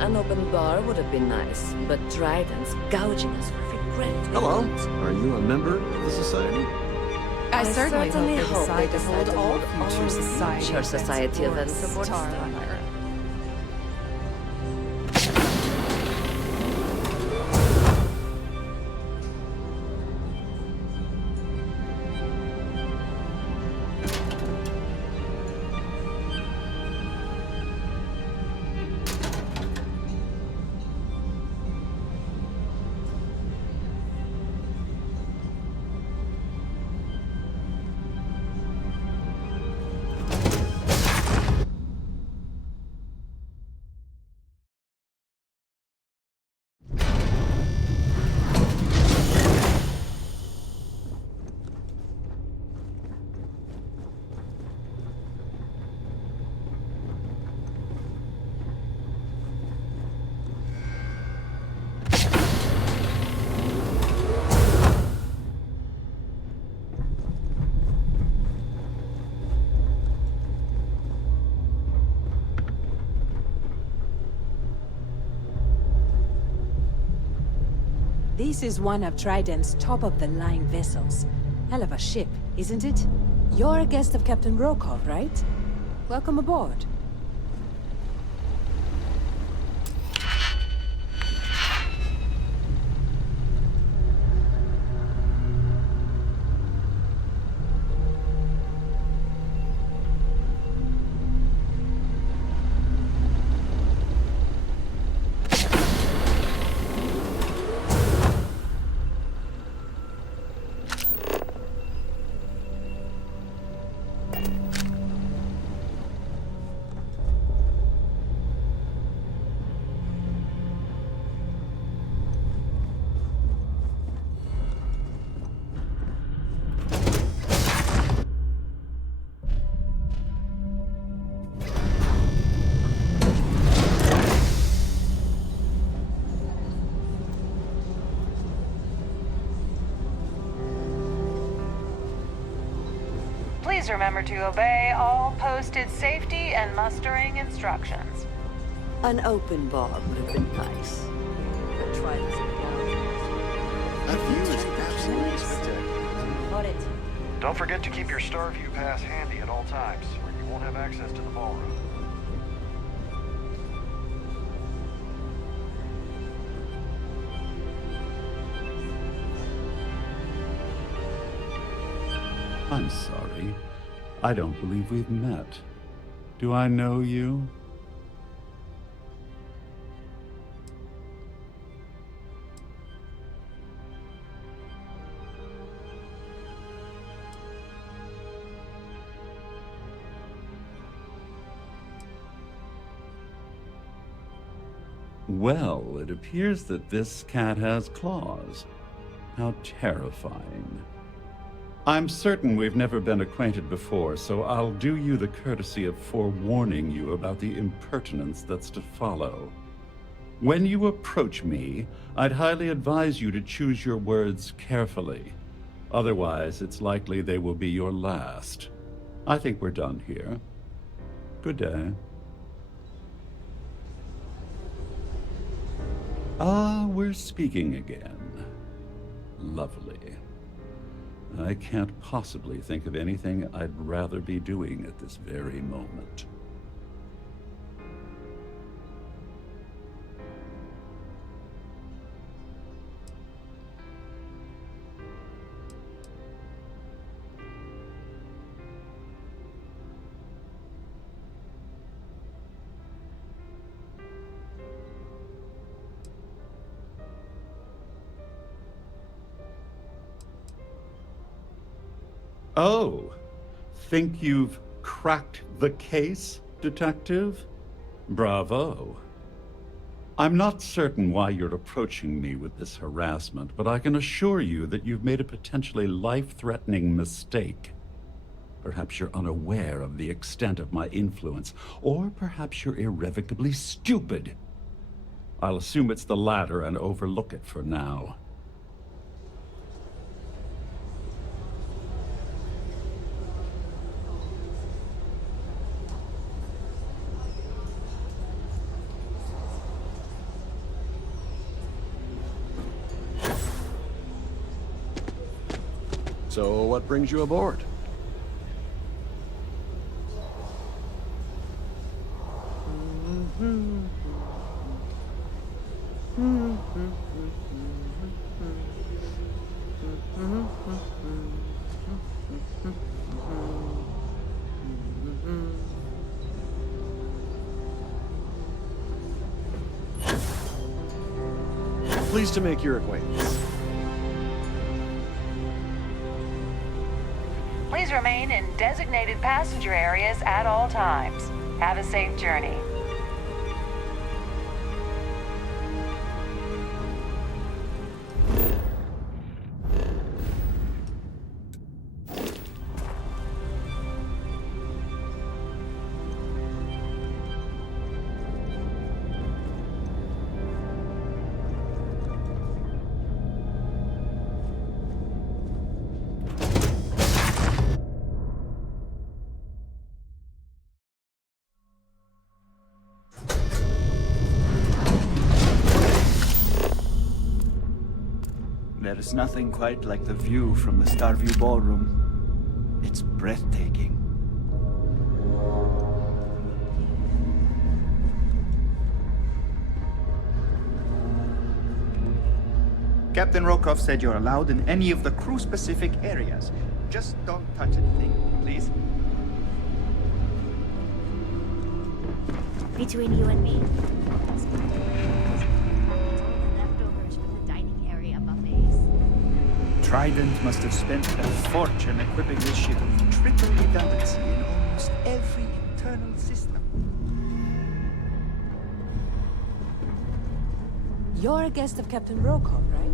An open bar would have been nice, but Trident's gouging us for every breath. Hello, are you a member of the society? I certainly hope hope they they decide to hold all future future society events aboard Starliner. Starliner. This is one of Trident's top-of-the-line vessels. Hell of a ship, isn't it? You're a guest of Captain Rokov, right? Welcome aboard. Please remember to obey all posted safety and mustering instructions. An open bar would have been nice. But Trident's That view is absolutely spectacular. Horrid. Don't forget to keep your Starview pass handy at all times, or you won't have access to the ballroom. I'm sorry. I don't believe we've met. Do I know you? Well, it appears that this cat has claws. How terrifying. I'm certain we've never been acquainted before, so I'll do you the courtesy of forewarning you about the impertinence that's to follow. When you approach me, I'd highly advise you to choose your words carefully. Otherwise, it's likely they will be your last. I think we're done here. Good day. Ah, we're speaking again. Lovely. I can't possibly think of anything I'd rather be doing at this very moment. Oh, think you've cracked the case, Detective? Bravo. I'm not certain why you're approaching me with this harassment, but I can assure you that you've made a potentially life-threatening mistake. Perhaps you're unaware of the extent of my influence, or perhaps you're irrevocably stupid. I'll assume it's the latter and overlook it for now. So, what brings you aboard? Pleased to make your acquaintance. Please remain in designated passenger areas at all times. Have a safe journey. There is nothing quite like the view from the Starview ballroom. It's breathtaking. Captain Rokov said you're allowed in any of the crew-specific areas. Just don't touch anything, please. Between you and me. Trident must have spent a fortune equipping this ship with triple redundancy in almost every internal system. You're a guest of Captain Rokov, right?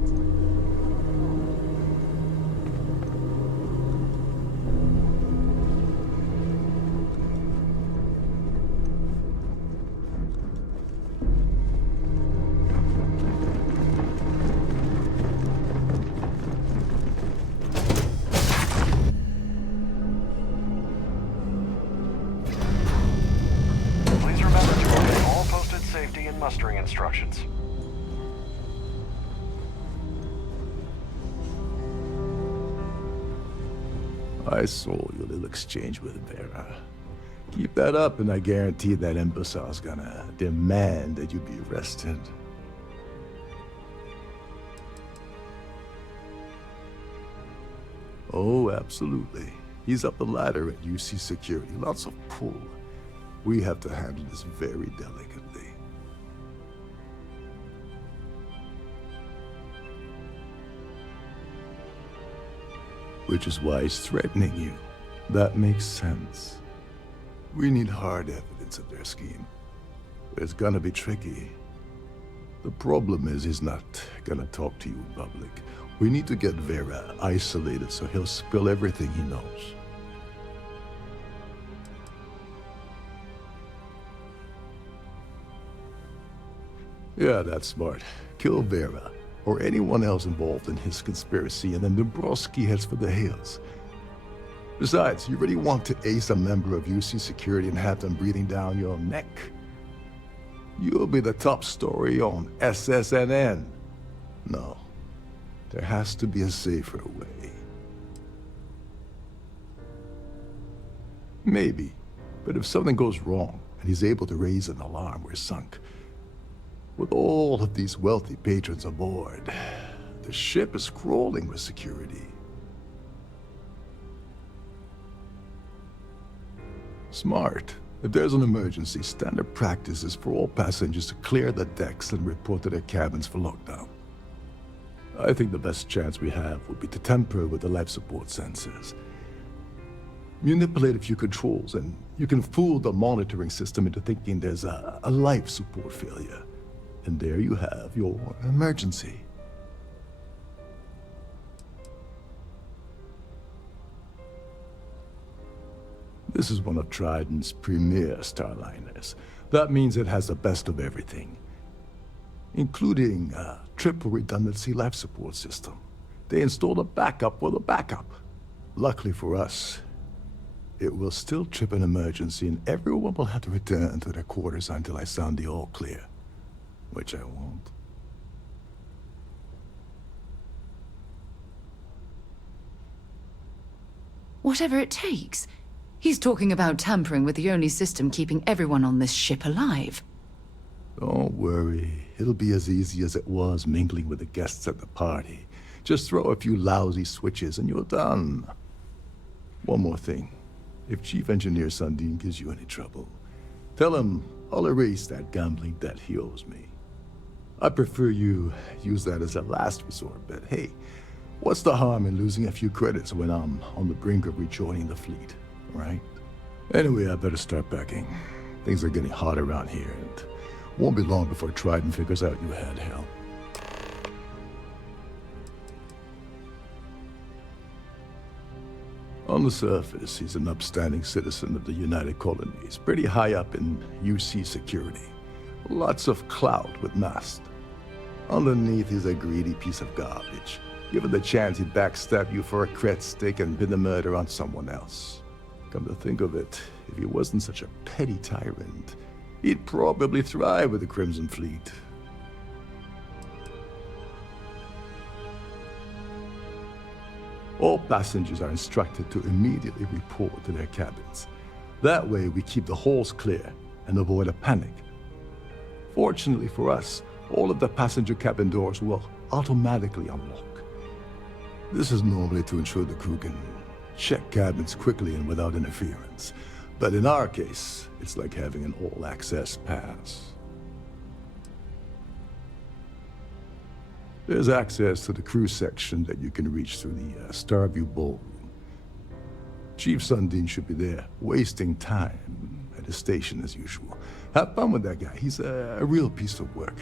Mustering instructions. I saw your little exchange with Vera. Keep that up and I guarantee that imbecile's gonna demand that you be arrested. Oh, absolutely. He's up the ladder at UC Security. Lots of pull. We have to handle this very delicately. Which is why he's threatening you. That makes sense. We need hard evidence of their scheme. It's gonna be tricky. The problem is he's not gonna talk to you in public. We need to get Vera isolated so he'll spill everything he knows. Yeah, that's smart. Kill Vera, or anyone else involved in his conspiracy, and then Dumbrosky heads for the hills. Besides, you really want to ace a member of UC Security and have them breathing down your neck? You'll be the top story on SSNN. No, there has to be a safer way. Maybe, but if something goes wrong and he's able to raise an alarm, we're sunk. With all of these wealthy patrons aboard, the ship is crawling with security. Smart. If there's an emergency, standard practice is for all passengers to clear the decks and report to their cabins for lockdown. I think the best chance we have would be to tamper with the life support sensors. Manipulate a few controls, and you can fool the monitoring system into thinking there's a life support failure. And there you have your emergency. This is one of Trident's premier starliners. That means it has the best of everything, including a triple redundancy life support system. They installed a backup for the backup. Luckily for us, it will still trip an emergency and everyone will have to return to their quarters until I sound the all clear. Which I won't. Whatever it takes. He's talking about tampering with the only system keeping everyone on this ship alive. Don't worry. It'll be as easy as it was mingling with the guests at the party. Just throw a few lousy switches and you're done. One more thing. If Chief Engineer Sandin gives you any trouble, tell him I'll erase that gambling debt he owes me. I prefer you use that as a last resort, but hey, what's the harm in losing a few credits when I'm on the brink of rejoining the fleet, right? Anyway, I better start packing. Things are getting hot around here, and won't be long before Trident figures out you had hell. On the surface, he's an upstanding citizen of the United Colonies, pretty high up in UC security. Lots of clout with Mast. Underneath, he's a greedy piece of garbage. Given the chance, he'd backstab you for a cred stick and pin the murder on someone else. Come to think of it, if he wasn't such a petty tyrant, he'd probably thrive with the Crimson Fleet. All passengers are instructed to immediately report to their cabins. That way, we keep the halls clear and avoid a panic. Fortunately for us, all of the passenger cabin doors will automatically unlock. This is normally to ensure the crew can check cabins quickly and without interference. But in our case, it's like having an all-access pass. There's access to the crew section that you can reach through the Starview Ballroom. Chief Sandin should be there, wasting time at his station as usual. Have fun with that guy. He's a real piece of work.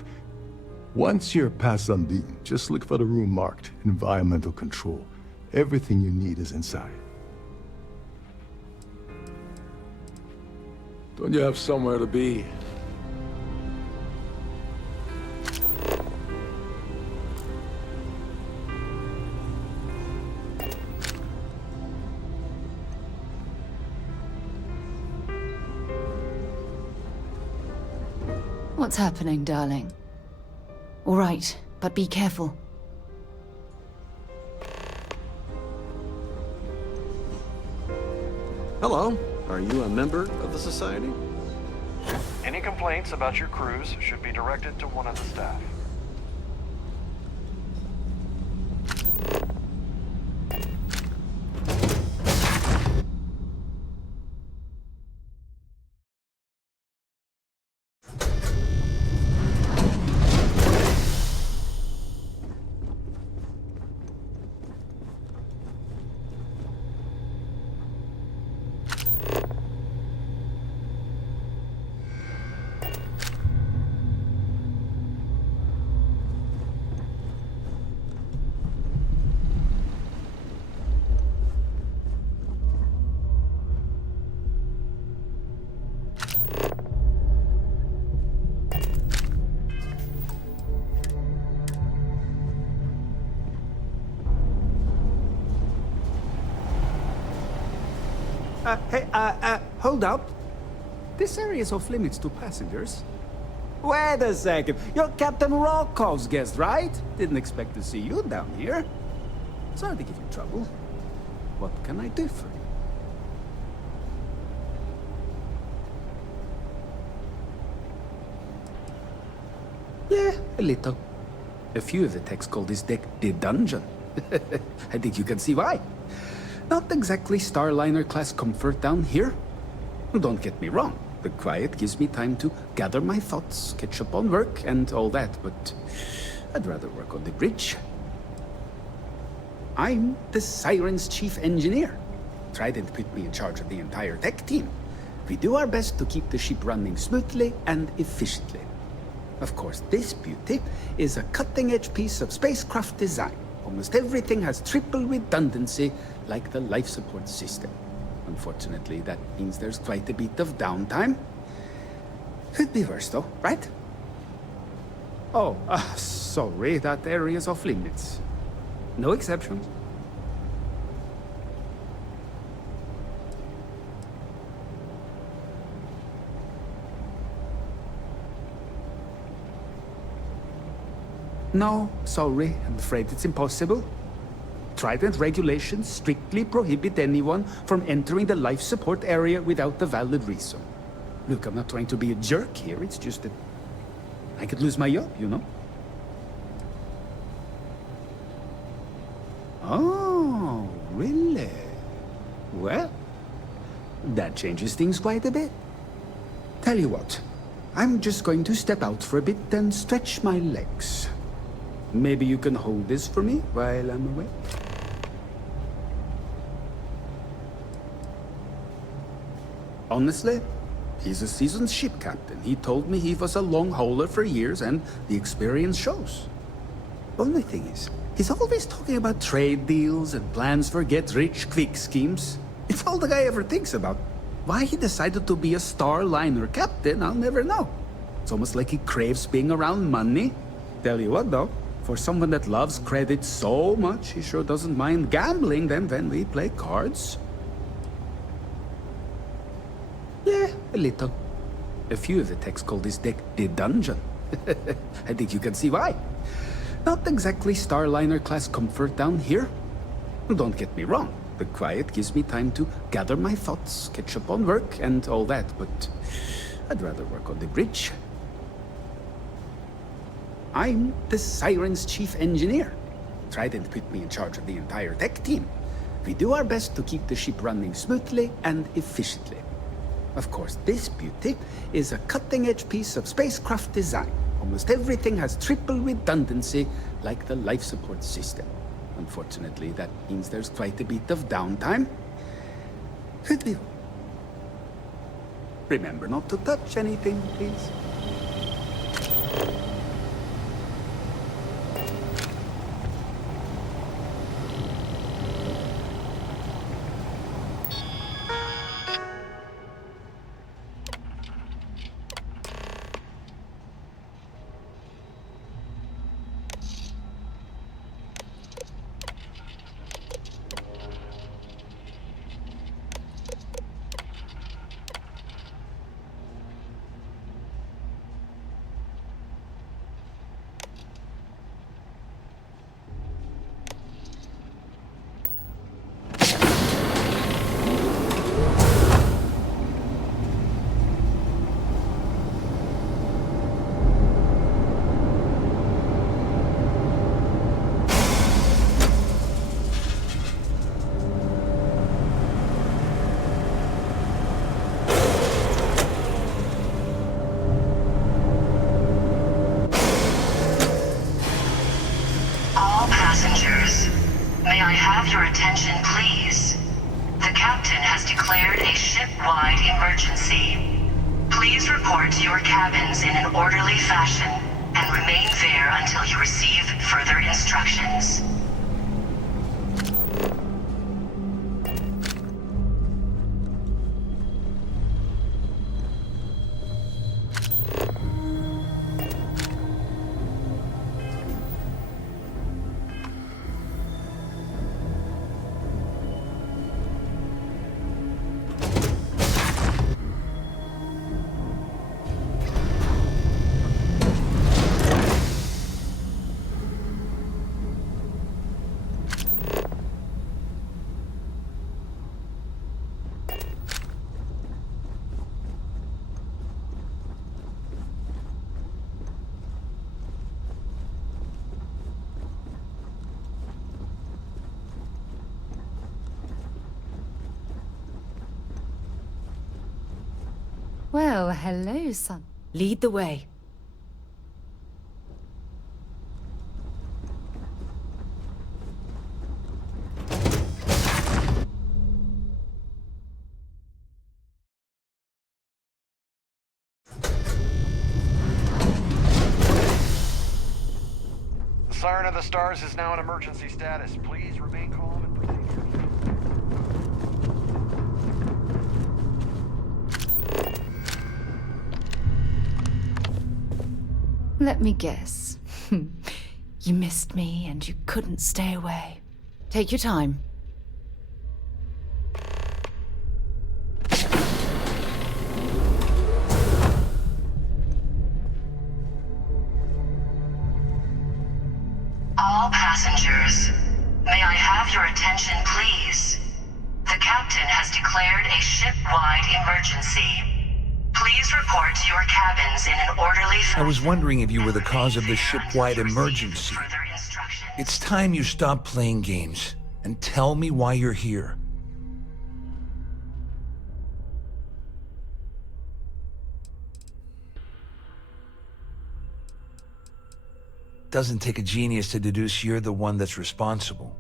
Once you're past Sandin, just look for the room marked Environmental Control. Everything you need is inside. Don't you have somewhere to be? What's happening, darling? All right, but be careful. Hello. Are you a member of the Society? Any complaints about your crews should be directed to one of the staff. Hold up. This area is off limits to passengers. Wait a second. You're Captain Rokov's guest, right? Didn't expect to see you down here. Sorry to give you trouble. What can I do for you? Yeah, a little. A few of the techs call this deck the dungeon. I think you can see why. Not exactly Starliner-class comfort down here. Don't get me wrong, the quiet gives me time to gather my thoughts, catch up on work, and all that, but I'd rather work on the bridge. I'm the Siren's chief engineer. Trident put me in charge of the entire tech team. We do our best to keep the ship running smoothly and efficiently. Of course, this beauty is a cutting-edge piece of spacecraft design. Almost everything has triple redundancy, like the life support system. Unfortunately, that means there's quite a bit of downtime. Could be worse, though, right? Oh, sorry, that area's off limits. No exceptions. No, sorry, I'm afraid it's impossible. Trident regulations strictly prohibit anyone from entering the life support area without a valid reason. Look, I'm not trying to be a jerk here, it's just that I could lose my job, you know? Oh, really? Well, that changes things quite a bit. Tell you what, I'm just going to step out for a bit and stretch my legs. Maybe you can hold this for me while I'm away? Honestly, he's a seasoned ship captain. He told me he was a long hauler for years, and the experience shows. Only thing is, he's always talking about trade deals and plans for get-rich-quick schemes. It's all the guy ever thinks about. Why he decided to be a Starliner captain, I'll never know. It's almost like he craves being around money. Tell you what, though, for someone that loves credit so much, he sure doesn't mind gambling them when we play cards. Yeah, a little. A few of the techs call this deck the Dungeon. I think you can see why. Not exactly Starliner-class comfort down here. Don't get me wrong, the quiet gives me time to gather my thoughts, catch up on work, and all that, but I'd rather work on the bridge. I'm the Siren's chief engineer. Trident put me in charge of the entire tech team. We do our best to keep the ship running smoothly and efficiently. Of course, this beauty is a cutting-edge piece of spacecraft design. Almost everything has triple redundancy, like the life support system. Unfortunately, that means there's quite a bit of downtime. Could be. Remember not to touch anything, please. May I have your attention, please? The captain has declared a ship-wide emergency. Please report to your cabins in an orderly fashion and remain there until you receive further instructions. Well, hello, son. Lead the way. Siren of the Stars is now in emergency status. Please remain calm and proceed. Let me guess. You missed me and you couldn't stay away. Take your time. All passengers, may I have your attention, please? The captain has declared a ship-wide emergency. Please report to your cabins in an orderly I was wondering if you were the cause of the ship-wide emergency. It's time you stop playing games and tell me why you're here. Doesn't take a genius to deduce you're the one that's responsible.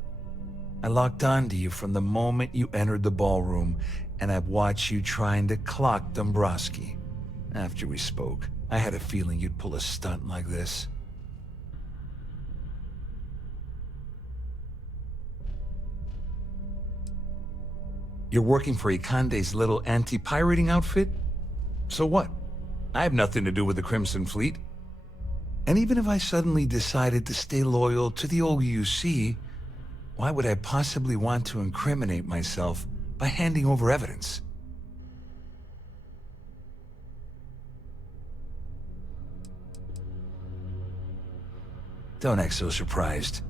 I locked onto you from the moment you entered the ballroom, and I've watched you trying to clock Dumbrosky. After we spoke, I had a feeling you'd pull a stunt like this. You're working for Ikande's little anti-pirating outfit? So what? I have nothing to do with the Crimson Fleet. And even if I suddenly decided to stay loyal to the old UC, why would I possibly want to incriminate myself by handing over evidence? Don't act so surprised.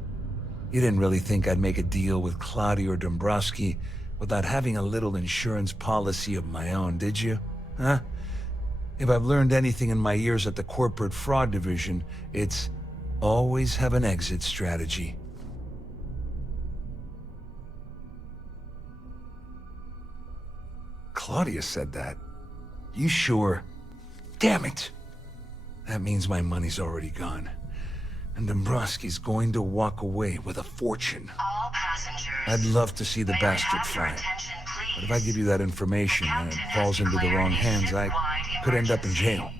You didn't really think I'd make a deal with Klaudia or Dumbrosky without having a little insurance policy of my own, did you? Huh? If I've learned anything in my years at the corporate fraud division, it's always have an exit strategy. Klaudia said that. You sure? Damn it! That means my money's already gone. And Dumbrosky's going to walk away with a fortune. All passengers, I'd love to see the bastard fly. But if I give you that information and it falls into the wrong hands, I could end up in jail.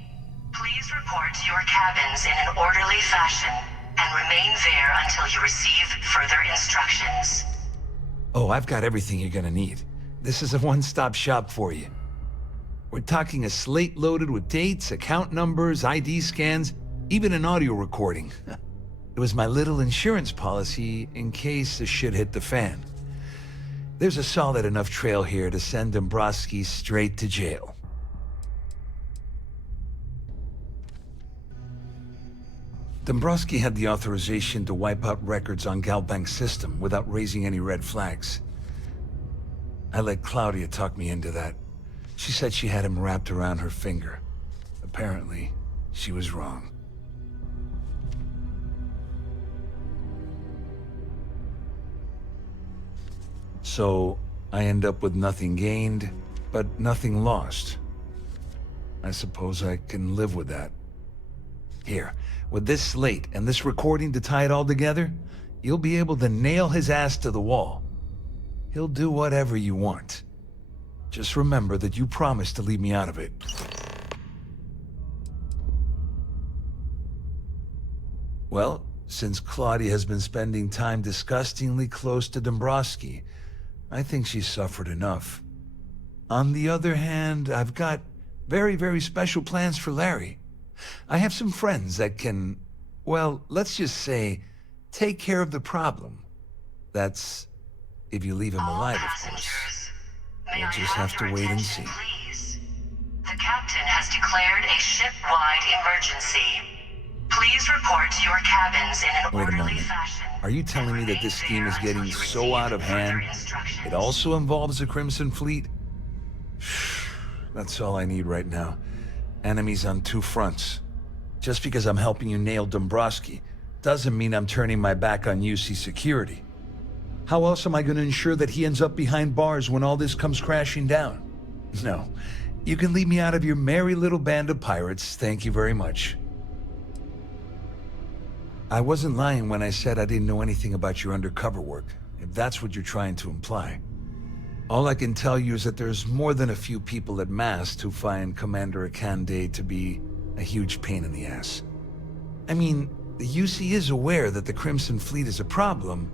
please report to your cabins in an orderly fashion and remain there until you receive further instructions. Oh, I've got everything you're gonna need. This is a one-stop shop for you. We're talking a slate loaded with dates, account numbers, ID scans, even an audio recording. It was my little insurance policy in case the shit hit the fan. There's a solid enough trail here to send Dumbrosky straight to jail. Dumbrosky had the authorization to wipe out records on Galbank's system without raising any red flags. I let Klaudia talk me into that. She said she had him wrapped around her finger. Apparently, she was wrong. So, I end up with nothing gained, but nothing lost. I suppose I can live with that. Here, with this slate and this recording to tie it all together, you'll be able to nail his ass to the wall. He'll do whatever you want. Just remember that you promised to leave me out of it. Well, since Klaudia has been spending time disgustingly close to Dumbrosky, I think she's suffered enough. On the other hand, I've got very, very special plans for Larry. I have some friends that can, well, let's just say, take care of the problem. That's if you leave him alive, of course. We'll just have to wait and see. Please. The captain has declared a ship-wide emergency. Please report to your cabins in an Wait a orderly moment. fashion. Are you telling me that this scheme is getting so out of hand, it also involves the Crimson Fleet? That's all I need right now. Enemies on two fronts. Just because I'm helping you nail Dumbrosky doesn't mean I'm turning my back on UC security. How else am I going to ensure that he ends up behind bars when all this comes crashing down? No. You can leave me out of your merry little band of pirates, thank you very much. I wasn't lying when I said I didn't know anything about your undercover work, if that's what you're trying to imply. All I can tell you is that there's more than a few people at Mast who find Commander Ikande to be a huge pain in the ass. I mean, The UC is aware that the Crimson Fleet is a problem,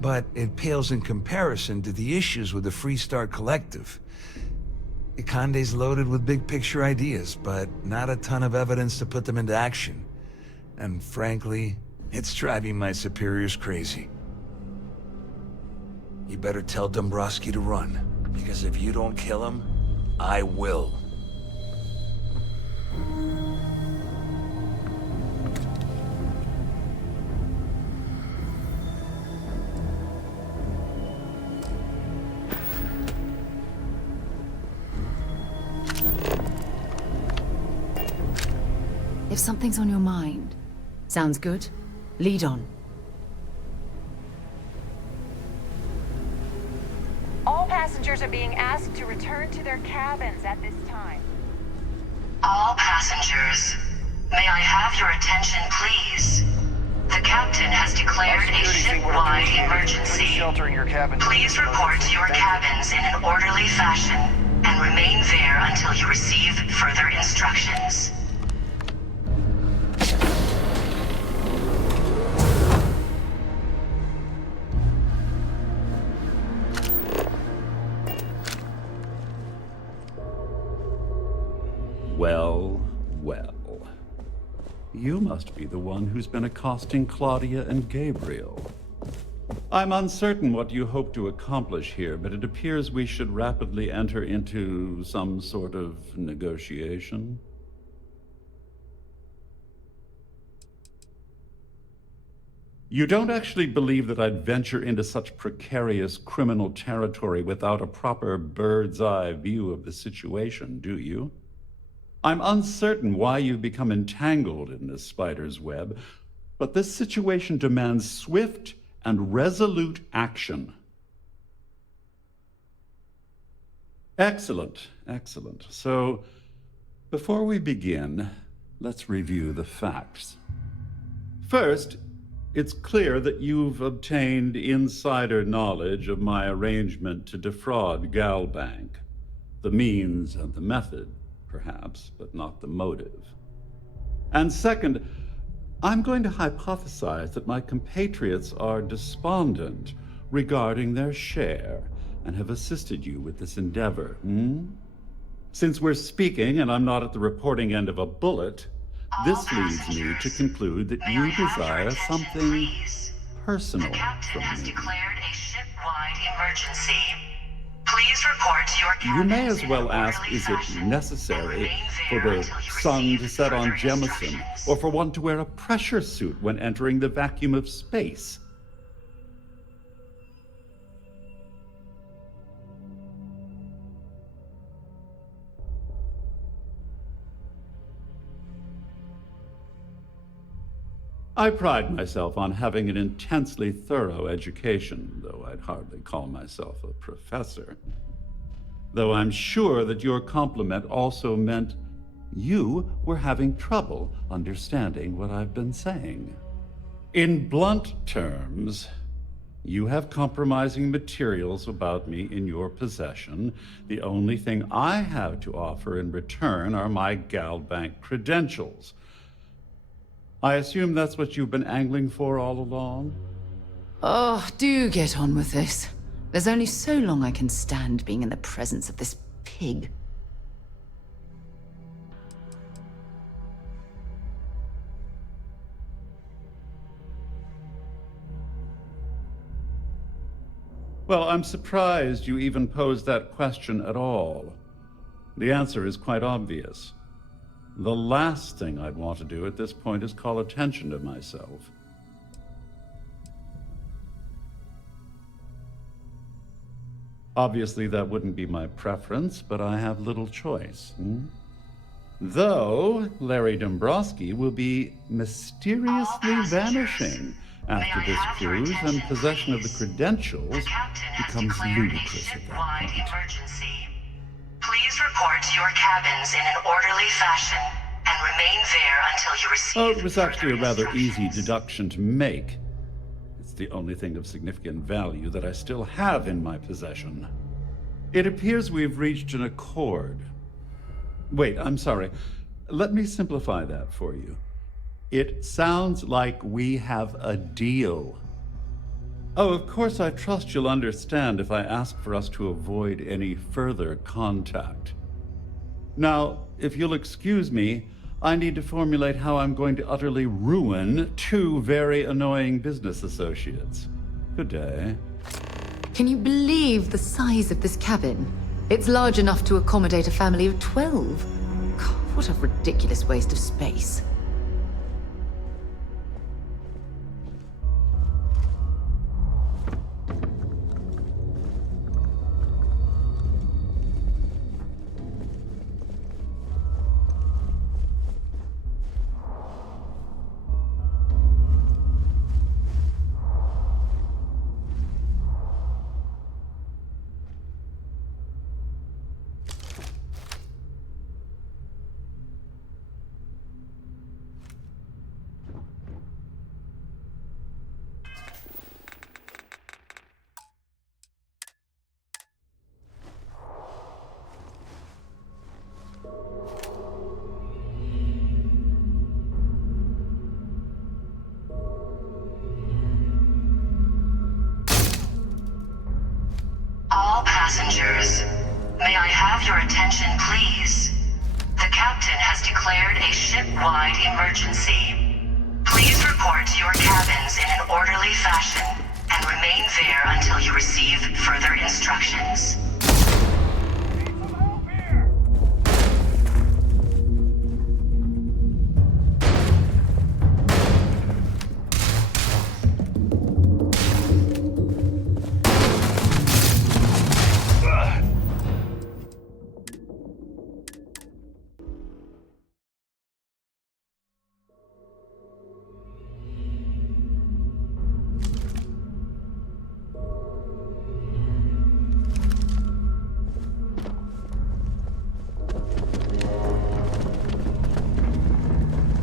but it pales in comparison to the issues with the Freestar Collective. Ikande's loaded with big-picture ideas, but not a ton of evidence to put them into action. And frankly, it's driving my superiors crazy. You better tell Dumbrosky to run, because if you don't kill him, I will. If something's on your mind, sounds good? Lead on. All passengers are being asked to return to their cabins at this time. All passengers, may I have your attention, please? The captain has declared a ship-wide emergency. Please report to your cabins in an orderly fashion and remain there until you receive further instructions. Well, well. You must be the one who's been accosting Klaudia and Gabriel. I'm uncertain what you hope to accomplish here, but it appears we should rapidly enter into some sort of negotiation. You don't actually believe that I'd venture into such precarious criminal territory without a proper bird's-eye view of the situation, do you? I'm uncertain why you've become entangled in this spider's web, but this situation demands swift and resolute action. Excellent, excellent. So, before we begin, let's review the facts. First, it's clear that you've obtained insider knowledge of my arrangement to defraud Galbank. The means and the method, perhaps, but not the motive. And second, I'm going to hypothesize that my compatriots are despondent regarding their share and have assisted you with this endeavor. Since we're speaking and I'm not at the reporting end of a bullet, this leads me to conclude that you desire something personal from me. The captain has declared a ship-wide emergency. Please report to your cabins. You may as well ask, is it necessary for the sun to set on Jemison, or for one to wear a pressure suit when entering the vacuum of space? I pride myself on having an intensely thorough education, though I'd hardly call myself a professor. Though I'm sure that your compliment also meant you were having trouble understanding what I've been saying. In blunt terms, you have compromising materials about me in your possession. The only thing I have to offer in return are my Galbank credentials. I assume that's what you've been angling for all along? Oh, do get on with this. There's only so long I can stand being in the presence of this pig. Well, I'm surprised you even posed that question at all. The answer is quite obvious. The last thing I'd want to do at this point is call attention to myself. Obviously, that wouldn't be my preference, but I have little choice. Though, Larry Dumbrosky will be mysteriously vanishing after this cruise, and possession of the credentials becomes ludicrous at that point. Please report to your cabins in an orderly fashion and remain there until you receive. Oh, it was actually a rather easy deduction to make. It's the only thing of significant value that I still have in my possession. It appears we've reached an accord. Wait, I'm sorry. Let me simplify that for you. It sounds like we have a deal. Oh, of course, I trust you'll understand if I ask for us to avoid any further contact. Now, if you'll excuse me, I need to formulate how I'm going to utterly ruin two very annoying business associates. Good day. Can you believe the size of this cabin? It's large enough to accommodate a family of 12. God, what a ridiculous waste of space. Passengers, may I have your attention, please? The captain has declared a ship-wide emergency. Please report to your cabins in an orderly fashion and remain there until you receive further instructions.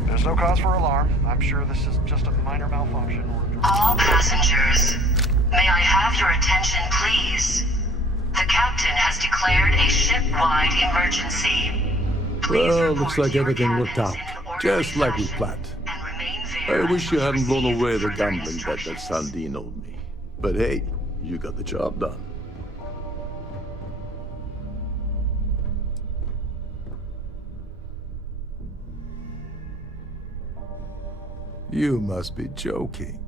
There's no cause for alarm. I'm sure this is just a minor malfunction. All passengers, may I have your attention, please? The captain has declared a ship-wide emergency. Well, looks like everything worked out, just like we planned. I wish you hadn't blown away the gambling bet that Sandin owed me. But hey, you got the job done. You must be joking.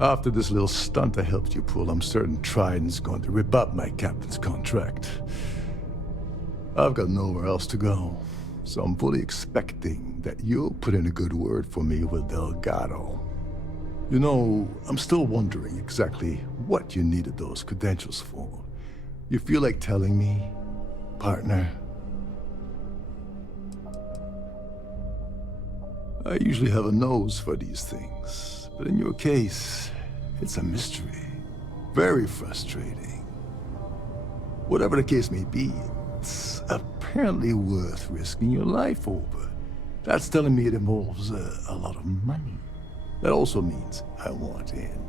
After this little stunt I helped you pull, I'm certain Trident's going to rip up my captain's contract. I've got nowhere else to go, so I'm fully expecting that you'll put in a good word for me with Delgado. You know, I'm still wondering exactly what you needed those credentials for. You feel like telling me, partner? I usually have a nose for these things, but in your case, it's a mystery. Very frustrating. Whatever the case may be, it's apparently worth risking your life over. That's telling me it involves a lot of money. That also means I want in.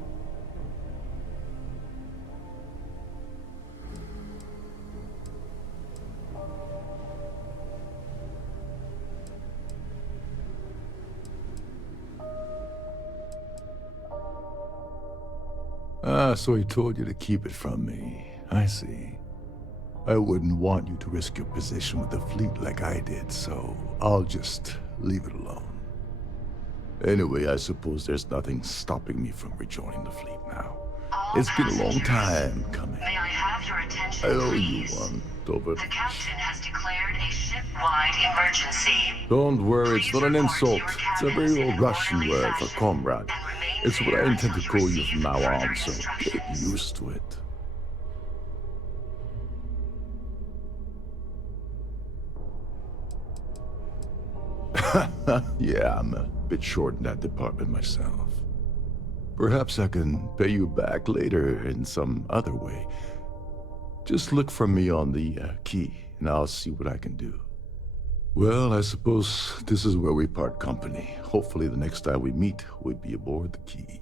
Ah, so he told you to keep it from me. I see. I wouldn't want you to risk your position with the fleet like I did, so I'll just leave it alone. Anyway, I suppose there's nothing stopping me from rejoining the fleet now. It's been a long time coming. May I have your attention, I owe please? you one, Dover. The captain has declared a ship-wide emergency. Don't worry, it's not an insult. It's a very old Russian word for comrade. It's what I intend to call you from now on, so get used to it. Yeah, I'm a bit short in that department myself. Perhaps I can pay you back later in some other way. Just look for me on the key, and I'll see what I can do. Well, I suppose this is where we part company. Hopefully the next time we meet, we'll be aboard the key.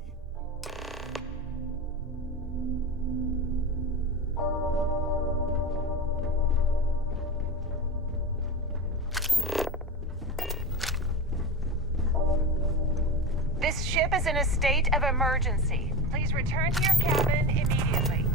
is in a state of emergency. Please return to your cabin immediately.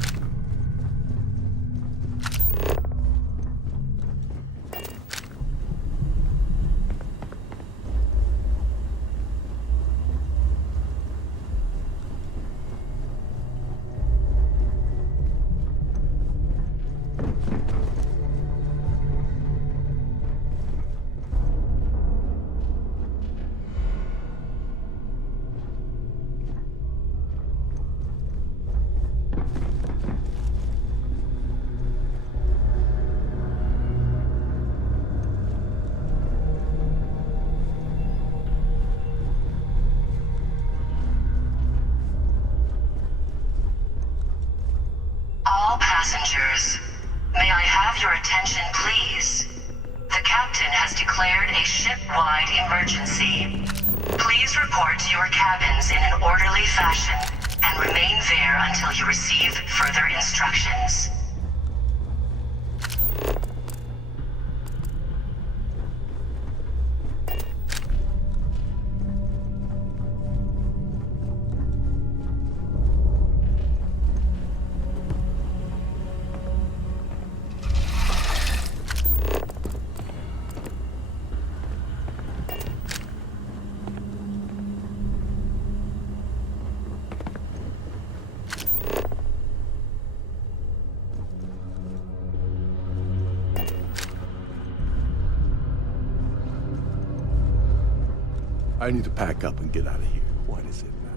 All passengers, may I have your attention, please? The captain has declared a ship-wide emergency. Please report to your cabins in an orderly fashion and remain there until you receive further instructions. I need to pack up and get out of here. What is it now?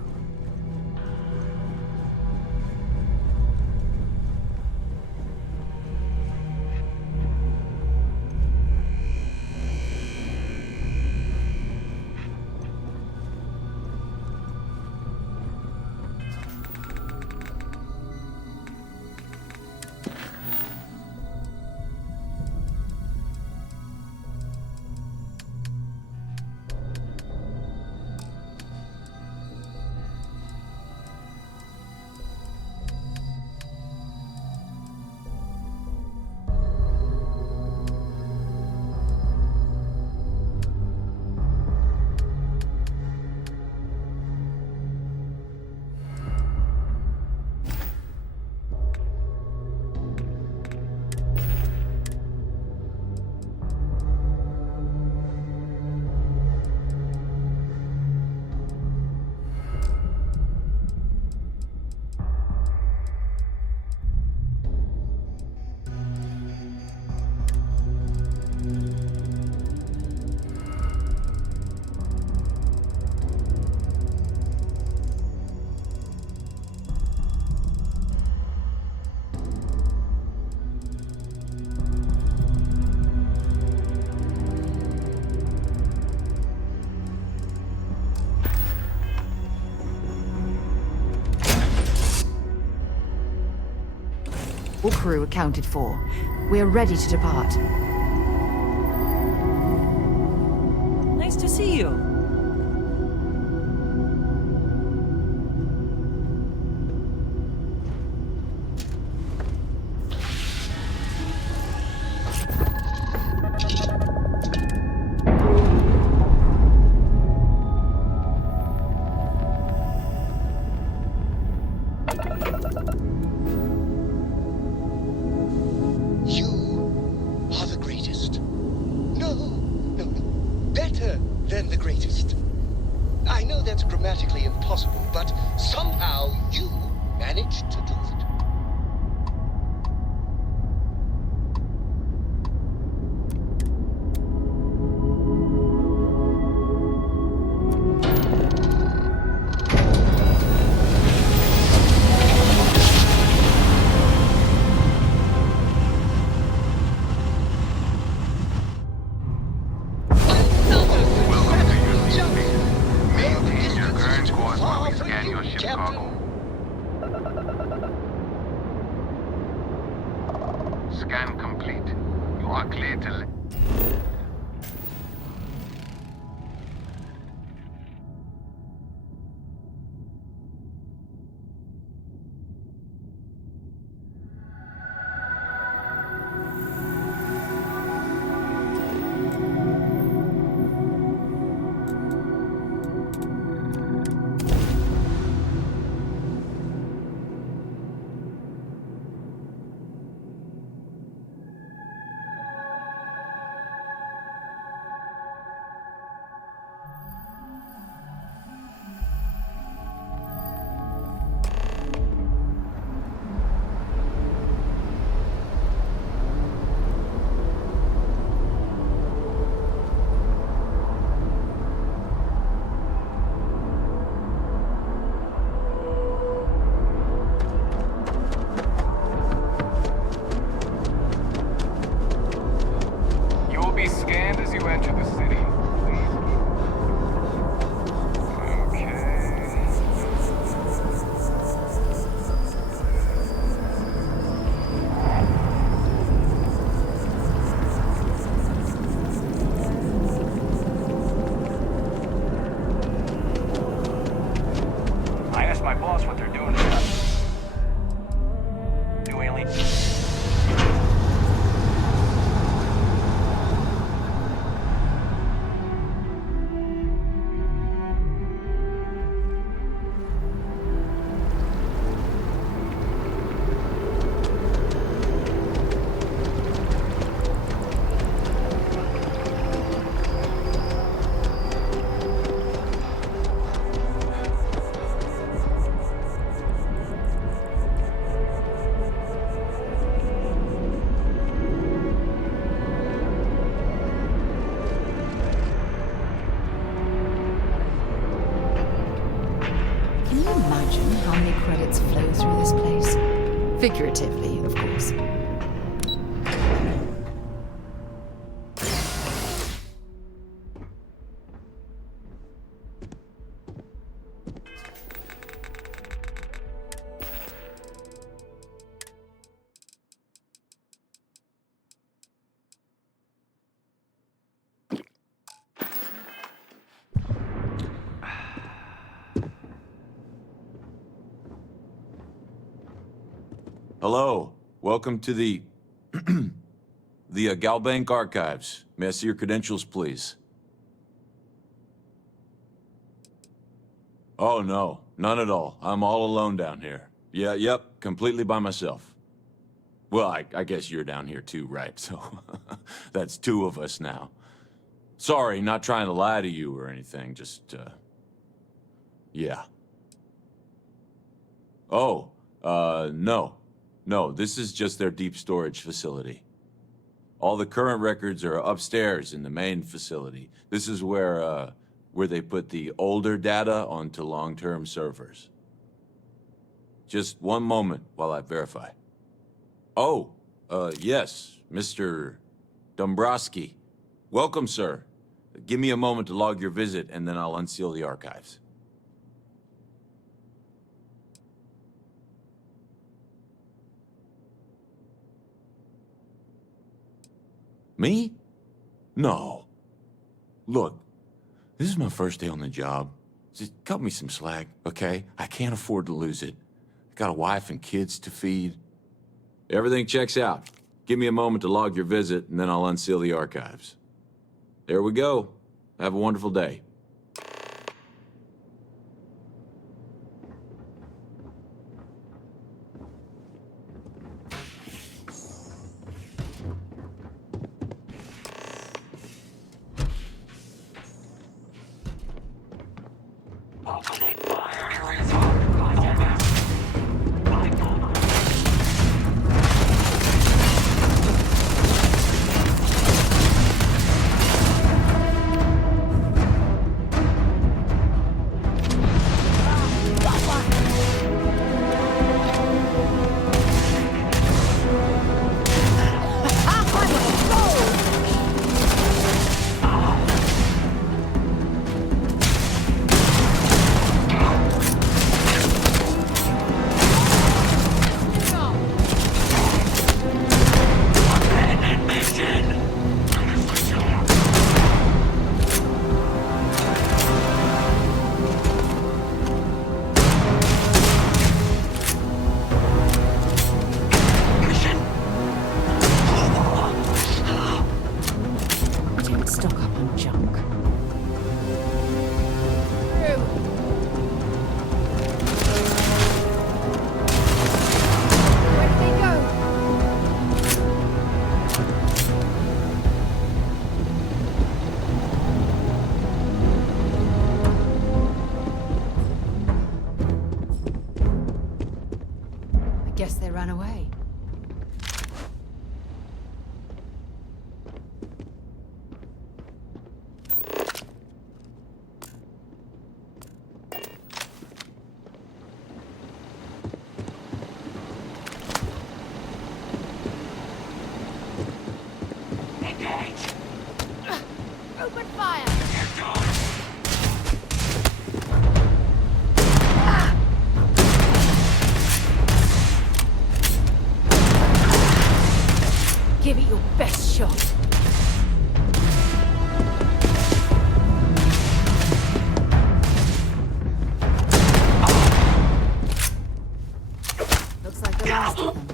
All crew accounted for. We are ready to depart. Nice to see you. be scanned as you enter the city. I asked my boss what they're doing to us. New alien. Can you imagine how many credits flow through this place? Figuratively, of course. Hello. Welcome to the Galbank archives. May I see your credentials, please? Oh, no. None at all. I'm all alone down here. Yep. Completely by myself. Well, I guess you're down here too, right? So, that's two of us now. Sorry, not trying to lie to you or anything, just, yeah. Oh, no. No, this is just their deep storage facility. All the current records are upstairs in the main facility. This is where they put the older data onto long-term servers. Just one moment while I verify. Oh, yes, Mr. Dumbrosky. Welcome, sir. Give me a moment to log your visit, and then I'll unseal the archives. Me? No. Look, this is my first day on the job. Just cut me some slack, okay? I can't afford to lose it. I got a wife and kids to feed. Everything checks out. Give me a moment to log your visit, and then I'll unseal the archives. There we go. Have a wonderful day. Guess they ran away. Open fire! Give it your best shot. Looks like the last of them.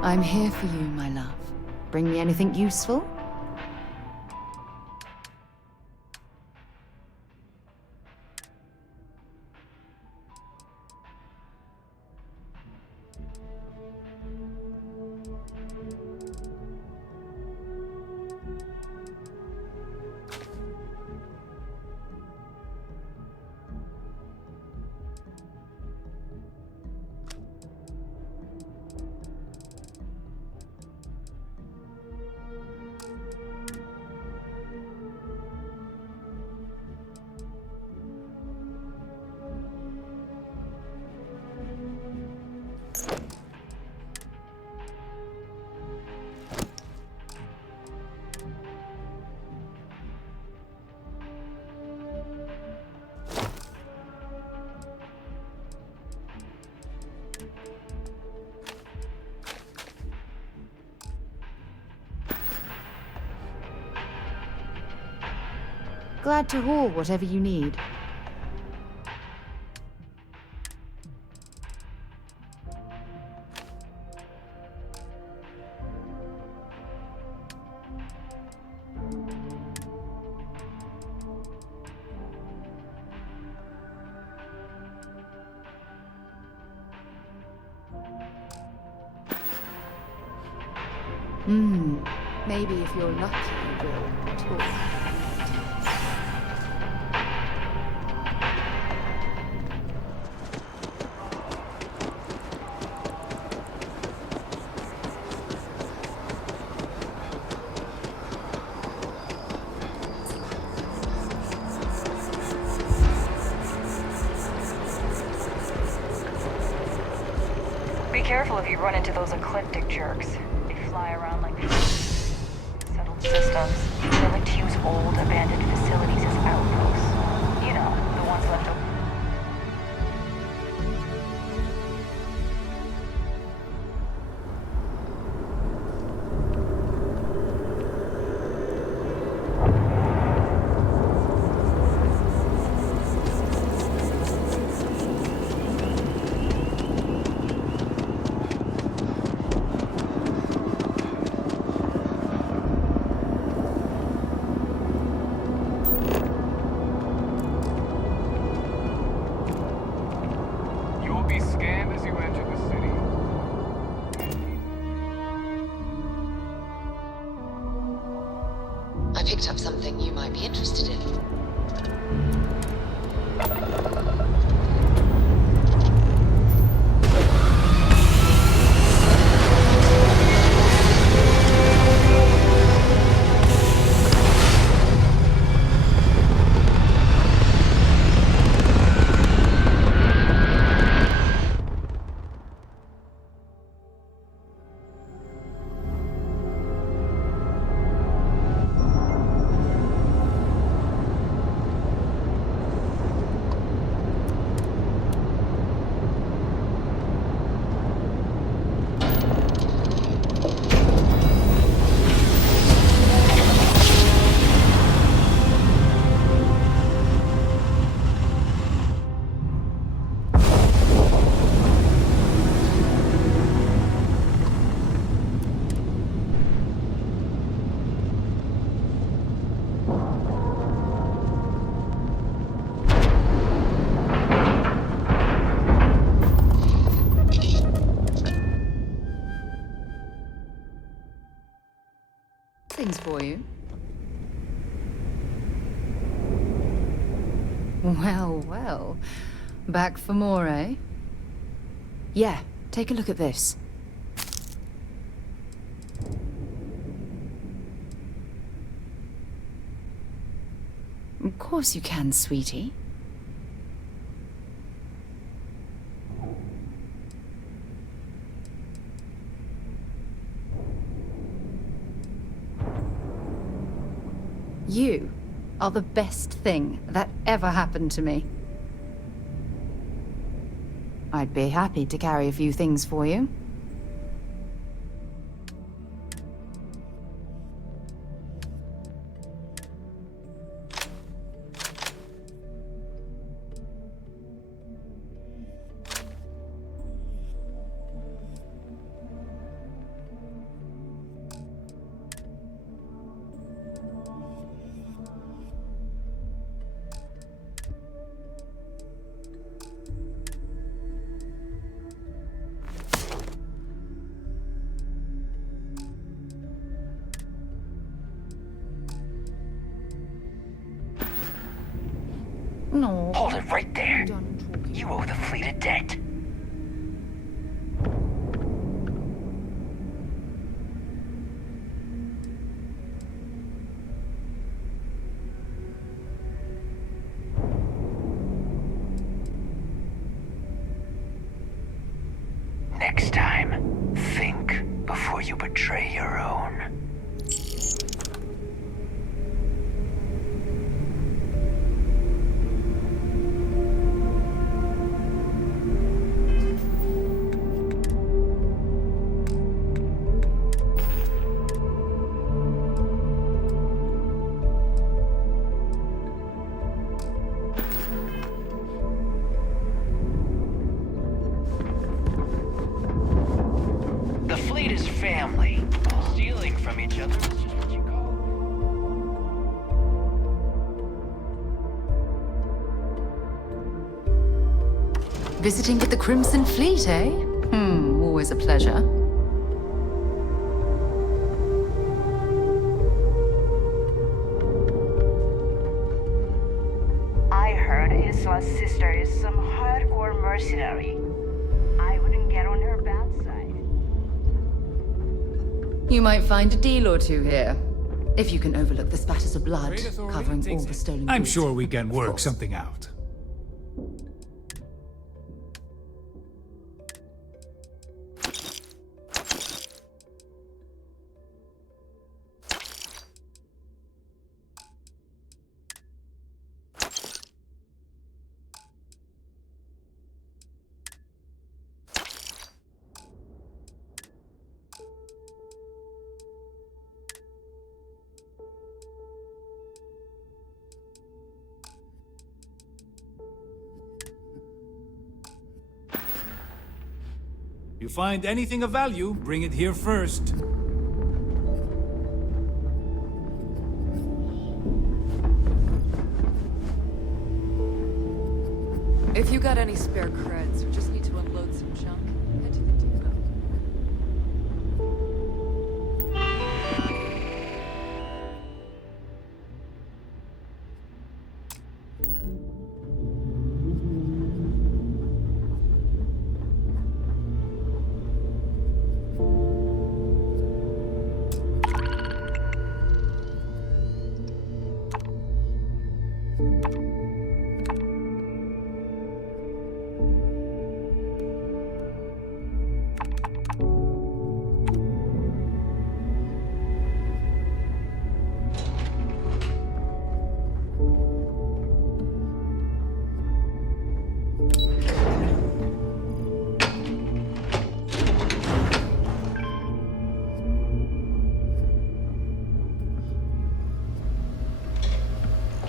I'm here for you, my love. Bring me anything useful? Glad to haul whatever you need. Maybe if you're lucky, we'll talk. Be careful if you run into those Ecliptic jerks. They fly around like settled systems. They like to use old, abandoned facilities as outposts. You know, the ones left over. I picked up something you might be interested in. Things for you. Well, well. Back for more, eh? Yeah, take a look at this. Of course you can, sweetie. You are the best thing that ever happened to me. I'd be happy to carry a few things for you. No. Hold it right there. You owe the fleet a debt. Next time, think before you betray your own. Visiting with the Crimson Fleet, eh? Always a pleasure. I heard Iswa's sister is some hardcore mercenary. I wouldn't get on her bad side. You might find a deal or two here. If you can overlook the spatters of blood covering all the stolen I'm goods. sure we can work something out. You find anything of value, bring it here first. If you got any spare creds, or just need to unload some junk, head to the depot.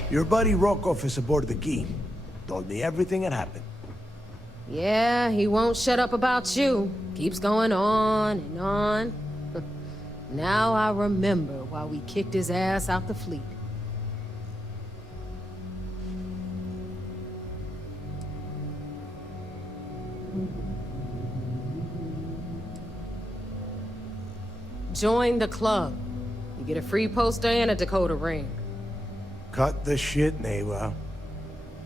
Your buddy Rokov is aboard the key. Told me everything that happened. Yeah, he won't shut up about you. Keeps going on and on. Now I remember why we kicked his ass out the fleet. Join the club. You get a free poster and a Dakota ring. Cut the shit, Naeva.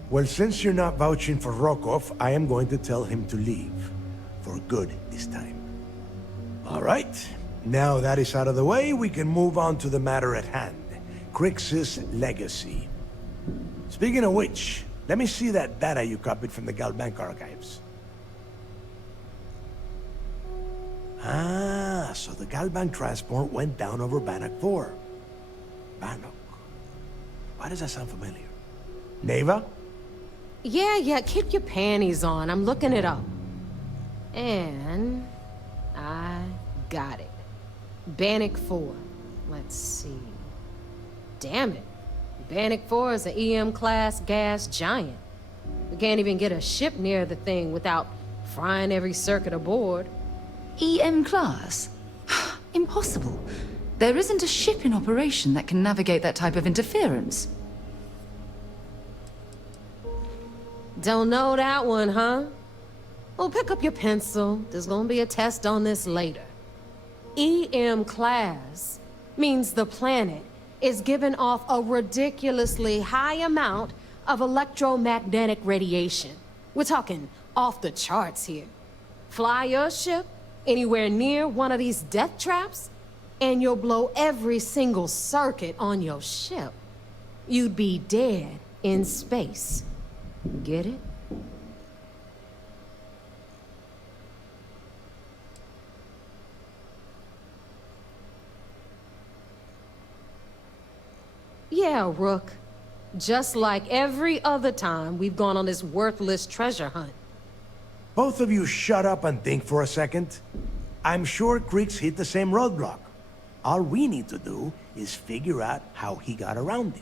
Well, since you're not vouching for Rokov, I am going to tell him to leave. For good this time. All right. Now that is out of the way, we can move on to the matter at hand. Crix's legacy. Speaking of which, let me see that data you copied from the Galbank archives. Ah, so the Galbank transport went down over Bannock 4. Bannock. Why does that sound familiar? Naeva? Yeah, keep your panties on. I'm looking it up. And I got it. Bannock 4. Let's see. Damn it. Bannock 4 is an EM-class gas giant. We can't even get a ship near the thing without frying every circuit aboard. EM class? Impossible. There isn't a ship in operation that can navigate that type of interference. Don't know that one, huh? Well, pick up your pencil. There's gonna be a test on this later. EM class means the planet is giving off a ridiculously high amount of electromagnetic radiation. We're talking off the charts here. Fly your ship anywhere near one of these death traps, and you'll blow every single circuit on your ship. You'd be dead in space. Get it? Yeah, Rook. Just like every other time we've gone on this worthless treasure hunt. Both of you shut up and think for a second. I'm sure Crix hit the same roadblock. All we need to do is figure out how he got around it.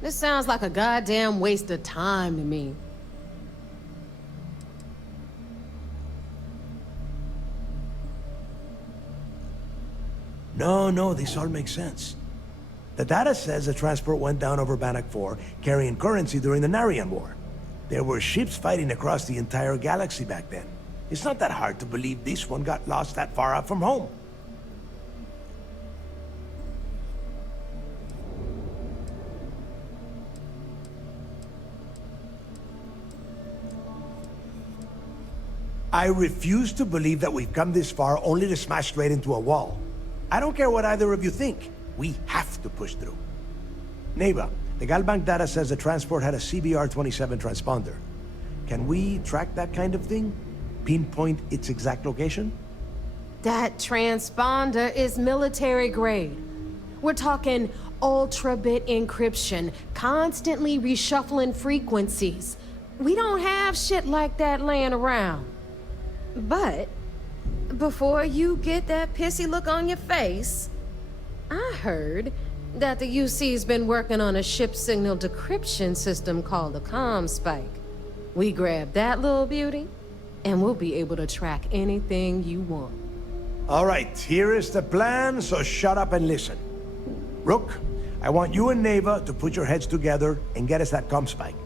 This sounds like a goddamn waste of time to me. No, this all makes sense. The data says the transport went down over Bannock 4, carrying currency during the Narian War. There were ships fighting across the entire galaxy back then. It's not that hard to believe this one got lost that far out from home. I refuse to believe that we've come this far only to smash straight into a wall. I don't care what either of you think. We have to push through. Naeva, the Galbank data says the transport had a CBR-27 transponder. Can we track that kind of thing? Pinpoint its exact location? That transponder is military grade. We're talking ultra-bit encryption, constantly reshuffling frequencies. We don't have shit like that laying around. But before you get that pissy look on your face, I heard that the UC's been working on a ship signal decryption system called the ComSpike. We grab that little beauty, and we'll be able to track anything you want. All right, here is the plan, so shut up and listen. Rook, I want you and Naeva to put your heads together and get us that ComSpike.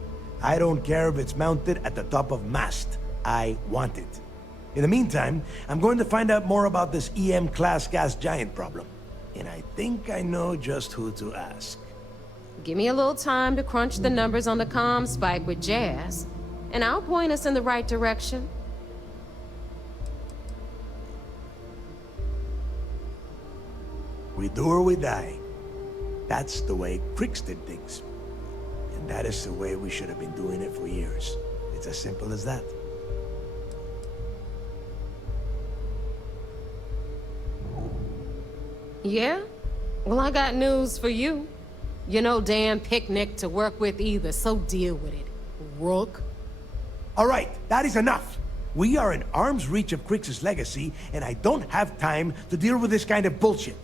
I don't care if it's mounted at the top of mast. I want it. In the meantime, I'm going to find out more about this EM-class gas giant problem. And I think I know just who to ask. Give me a little time to crunch the numbers on the ComSpike with Jazz, and I'll point us in the right direction. We do or we die. That's the way Crix did things. And that is the way we should have been doing it for years. It's as simple as that. Yeah? Well, I got news for you. You're no damn picnic to work with either, so deal with it, Rook. All right, that is enough. We are in arm's reach of Crix's legacy, and I don't have time to deal with this kind of bullshit.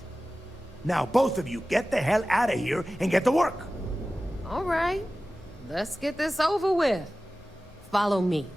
Now, both of you, get the hell out of here and get to work. All right. Let's get this over with. Follow me.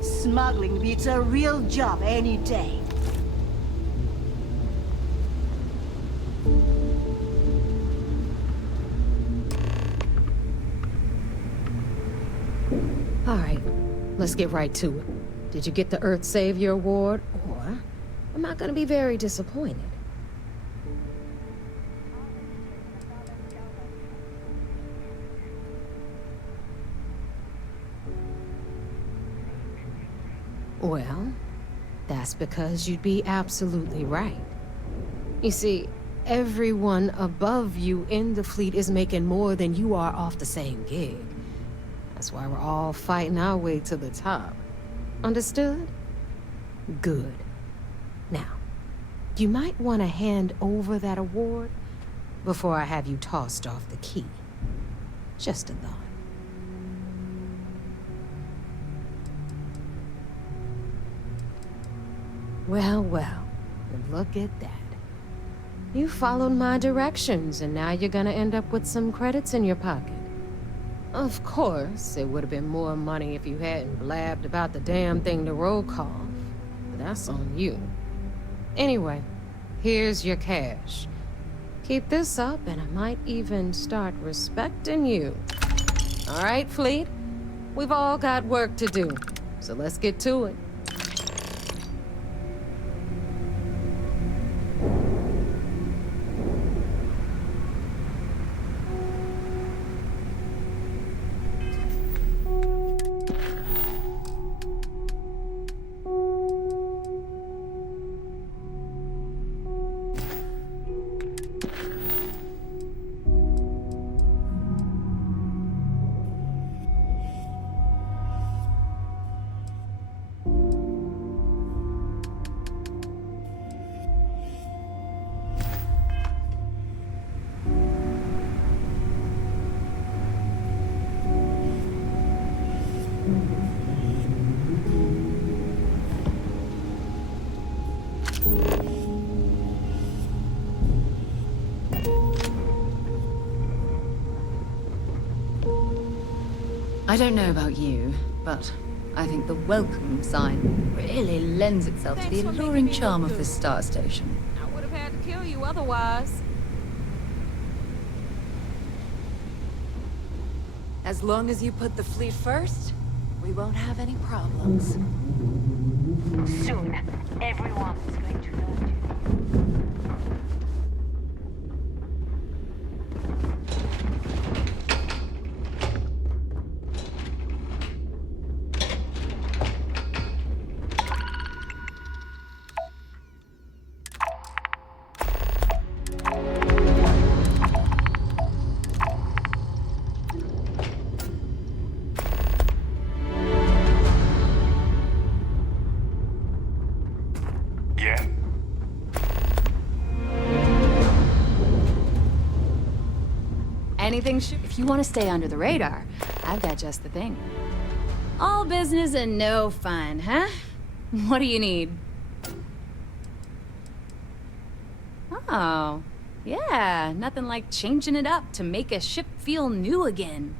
Smuggling beats a real job any day. All right, let's get right to it. Did you get the Earth Savior Award, or am I gonna be very disappointed? Well, that's because you'd be absolutely right. You see, everyone above you in the fleet is making more than you are off the same gig. That's why we're all fighting our way to the top. Understood? Good. Now, you might want to hand over that award before I have you tossed off the key. Just a thought. Well, well, look at that. You followed my directions, and now you're gonna end up with some credits in your pocket. Of course, it would have been more money if you hadn't blabbed about the damn thing to Rokov, but that's on you. Anyway, here's your cash. Keep this up, and I might even start respecting you. All right, Fleet? We've all got work to do, so let's get to it. I don't know about you, but I think the welcome sign really lends itself to the alluring charm of this star station. I would have had to kill you otherwise. As long as you put the fleet first, we won't have any problems. Soon, everyone is going to learn to. If you want to stay under the radar, I've got just the thing. All business and no fun, huh? What do you need? Oh, yeah, nothing like changing it up to make a ship feel new again.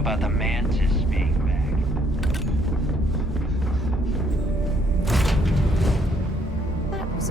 about the Mantis being back. That was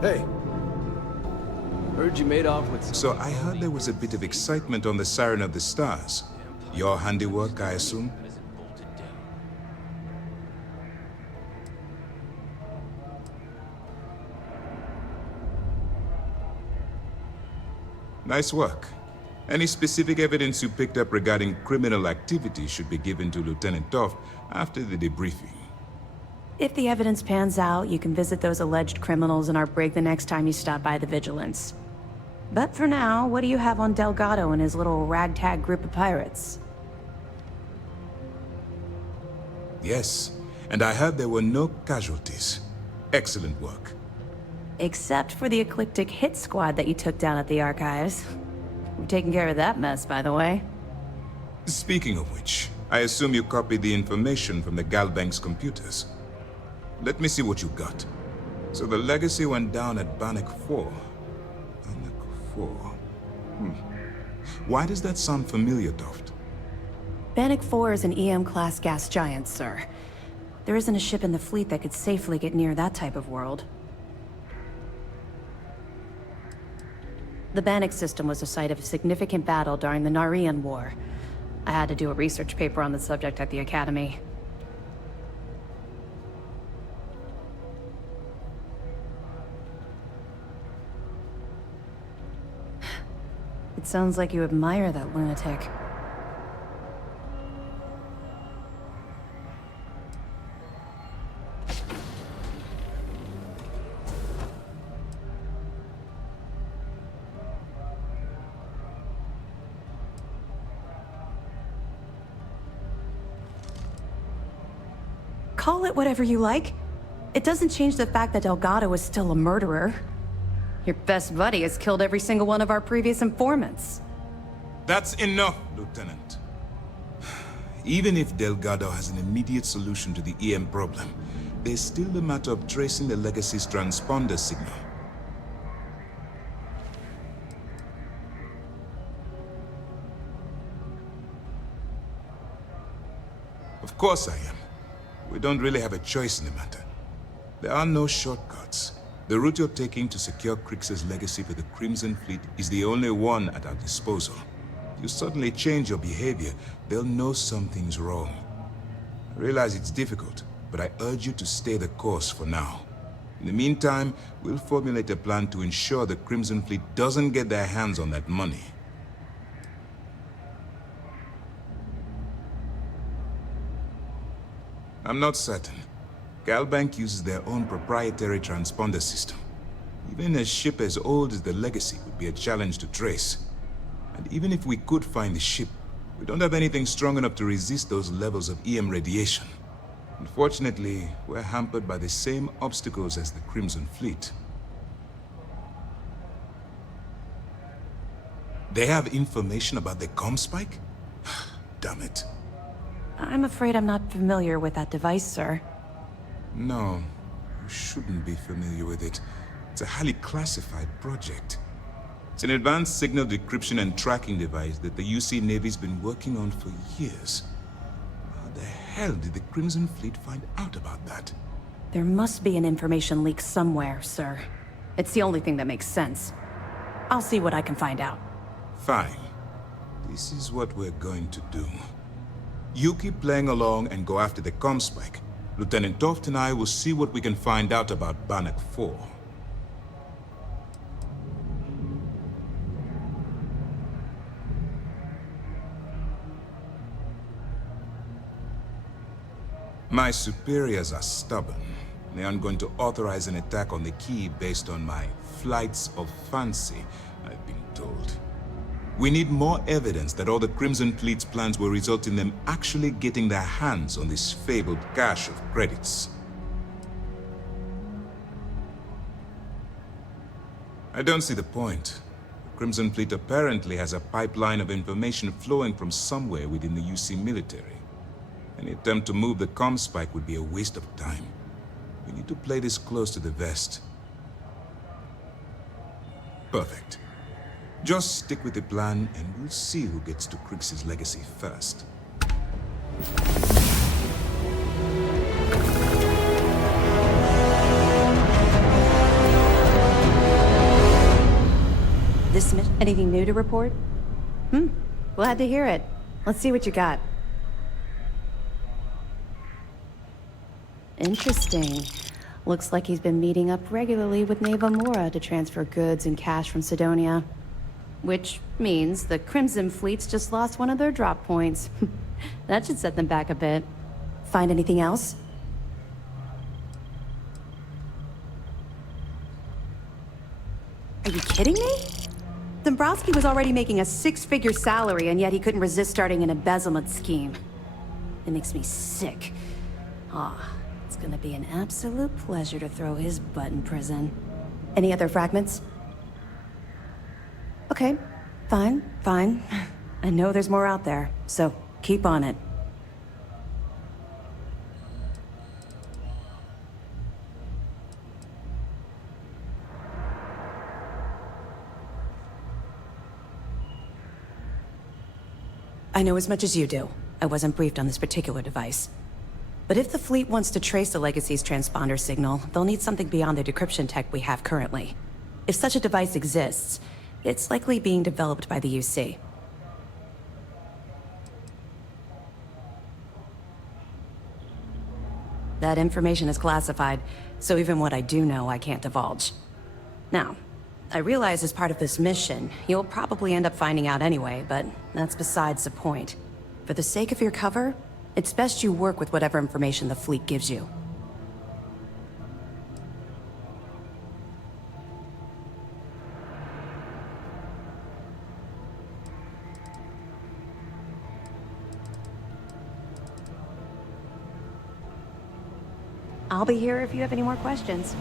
Hey. Heard you made off with... So I heard there was a bit of excitement on the Siren of the Stars. Your handiwork, I assume? Nice work. Any specific evidence you picked up regarding criminal activity should be given to Lieutenant Toft after the debriefing. If the evidence pans out, you can visit those alleged criminals in our brig the next time you stop by the Vigilance. But for now, what do you have on Delgado and his little ragtag group of pirates? Yes, and I heard there were no casualties. Excellent work. Except for the Ecliptic hit squad that you took down at the Archives. We're taking care of that mess, by the way. Speaking of which, I assume you copied the information from the Galbank's computers. Let me see what you got. So the Legacy went down at Bannock 4. Bannock 4. Why does that sound familiar, Toft? Bannock 4 is an EM-class gas giant, sir. There isn't a ship in the fleet that could safely get near that type of world. The Bannock system was the site of a significant battle during the Narian War. I had to do a research paper on the subject at the Academy. It sounds like you admire that lunatic. Call it whatever you like. It doesn't change the fact that Delgado is still a murderer. Your best buddy has killed every single one of our previous informants. That's enough, Lieutenant. Even if Delgado has an immediate solution to the EM problem, there's still the matter of tracing the Legacy's transponder signal. Of course I am. We don't really have a choice in the matter. There are no shortcuts. The route you're taking to secure Crix's legacy for the Crimson Fleet is the only one at our disposal. If you suddenly change your behavior, they'll know something's wrong. I realize it's difficult, but I urge you to stay the course for now. In the meantime, we'll formulate a plan to ensure the Crimson Fleet doesn't get their hands on that money. I'm not certain. Galbank uses their own proprietary transponder system. Even a ship as old as the Legacy would be a challenge to trace. And even if we could find the ship, we don't have anything strong enough to resist those levels of EM radiation. Unfortunately, we're hampered by the same obstacles as the Crimson Fleet. They have information about the Comspike? Damn it. I'm afraid I'm not familiar with that device, sir. No, you shouldn't be familiar with it. It's a highly classified project. It's an advanced signal decryption and tracking device that the UC Navy's been working on for years. How the hell did the Crimson Fleet find out about that? There must be an information leak somewhere, sir. It's the only thing that makes sense. I'll see what I can find out. Fine. This is what we're going to do. You keep playing along and go after the Comspike. Lieutenant Toft and I will see what we can find out about Bannock 4. My superiors are stubborn. They aren't going to authorize an attack on the key based on my flights of fancy, I've been told. We need more evidence that all the Crimson Fleet's plans will result in them actually getting their hands on this fabled cache of credits. I don't see the point. The Crimson Fleet apparently has a pipeline of information flowing from somewhere within the UC military. Any attempt to move the Comspike would be a waste of time. We need to play this close to the vest. Perfect. Just stick with the plan, and we'll see who gets to Krix's legacy first. Anything new to report? Glad to hear it. Let's see what you got. Interesting. Looks like he's been meeting up regularly with Naeva to transfer goods and cash from Sidonia. Which means the Crimson Fleet's just lost one of their drop points. That should set them back a bit. Find anything else? Are you kidding me? Dumbrosky was already making a 6-figure salary, and yet he couldn't resist starting an embezzlement scheme. It makes me sick. It's gonna be an absolute pleasure to throw his butt in prison. Any other fragments? Okay, fine. I know there's more out there, so keep on it. I know as much as you do. I wasn't briefed on this particular device. But if the fleet wants to trace the Legacy's transponder signal, they'll need something beyond the decryption tech we have currently. If such a device exists, it's likely being developed by the UC. That information is classified, so even what I do know, I can't divulge. Now, I realize as part of this mission, you'll probably end up finding out anyway, but that's besides the point. For the sake of your cover, it's best you work with whatever information the fleet gives you. I'll be here if you have any more questions.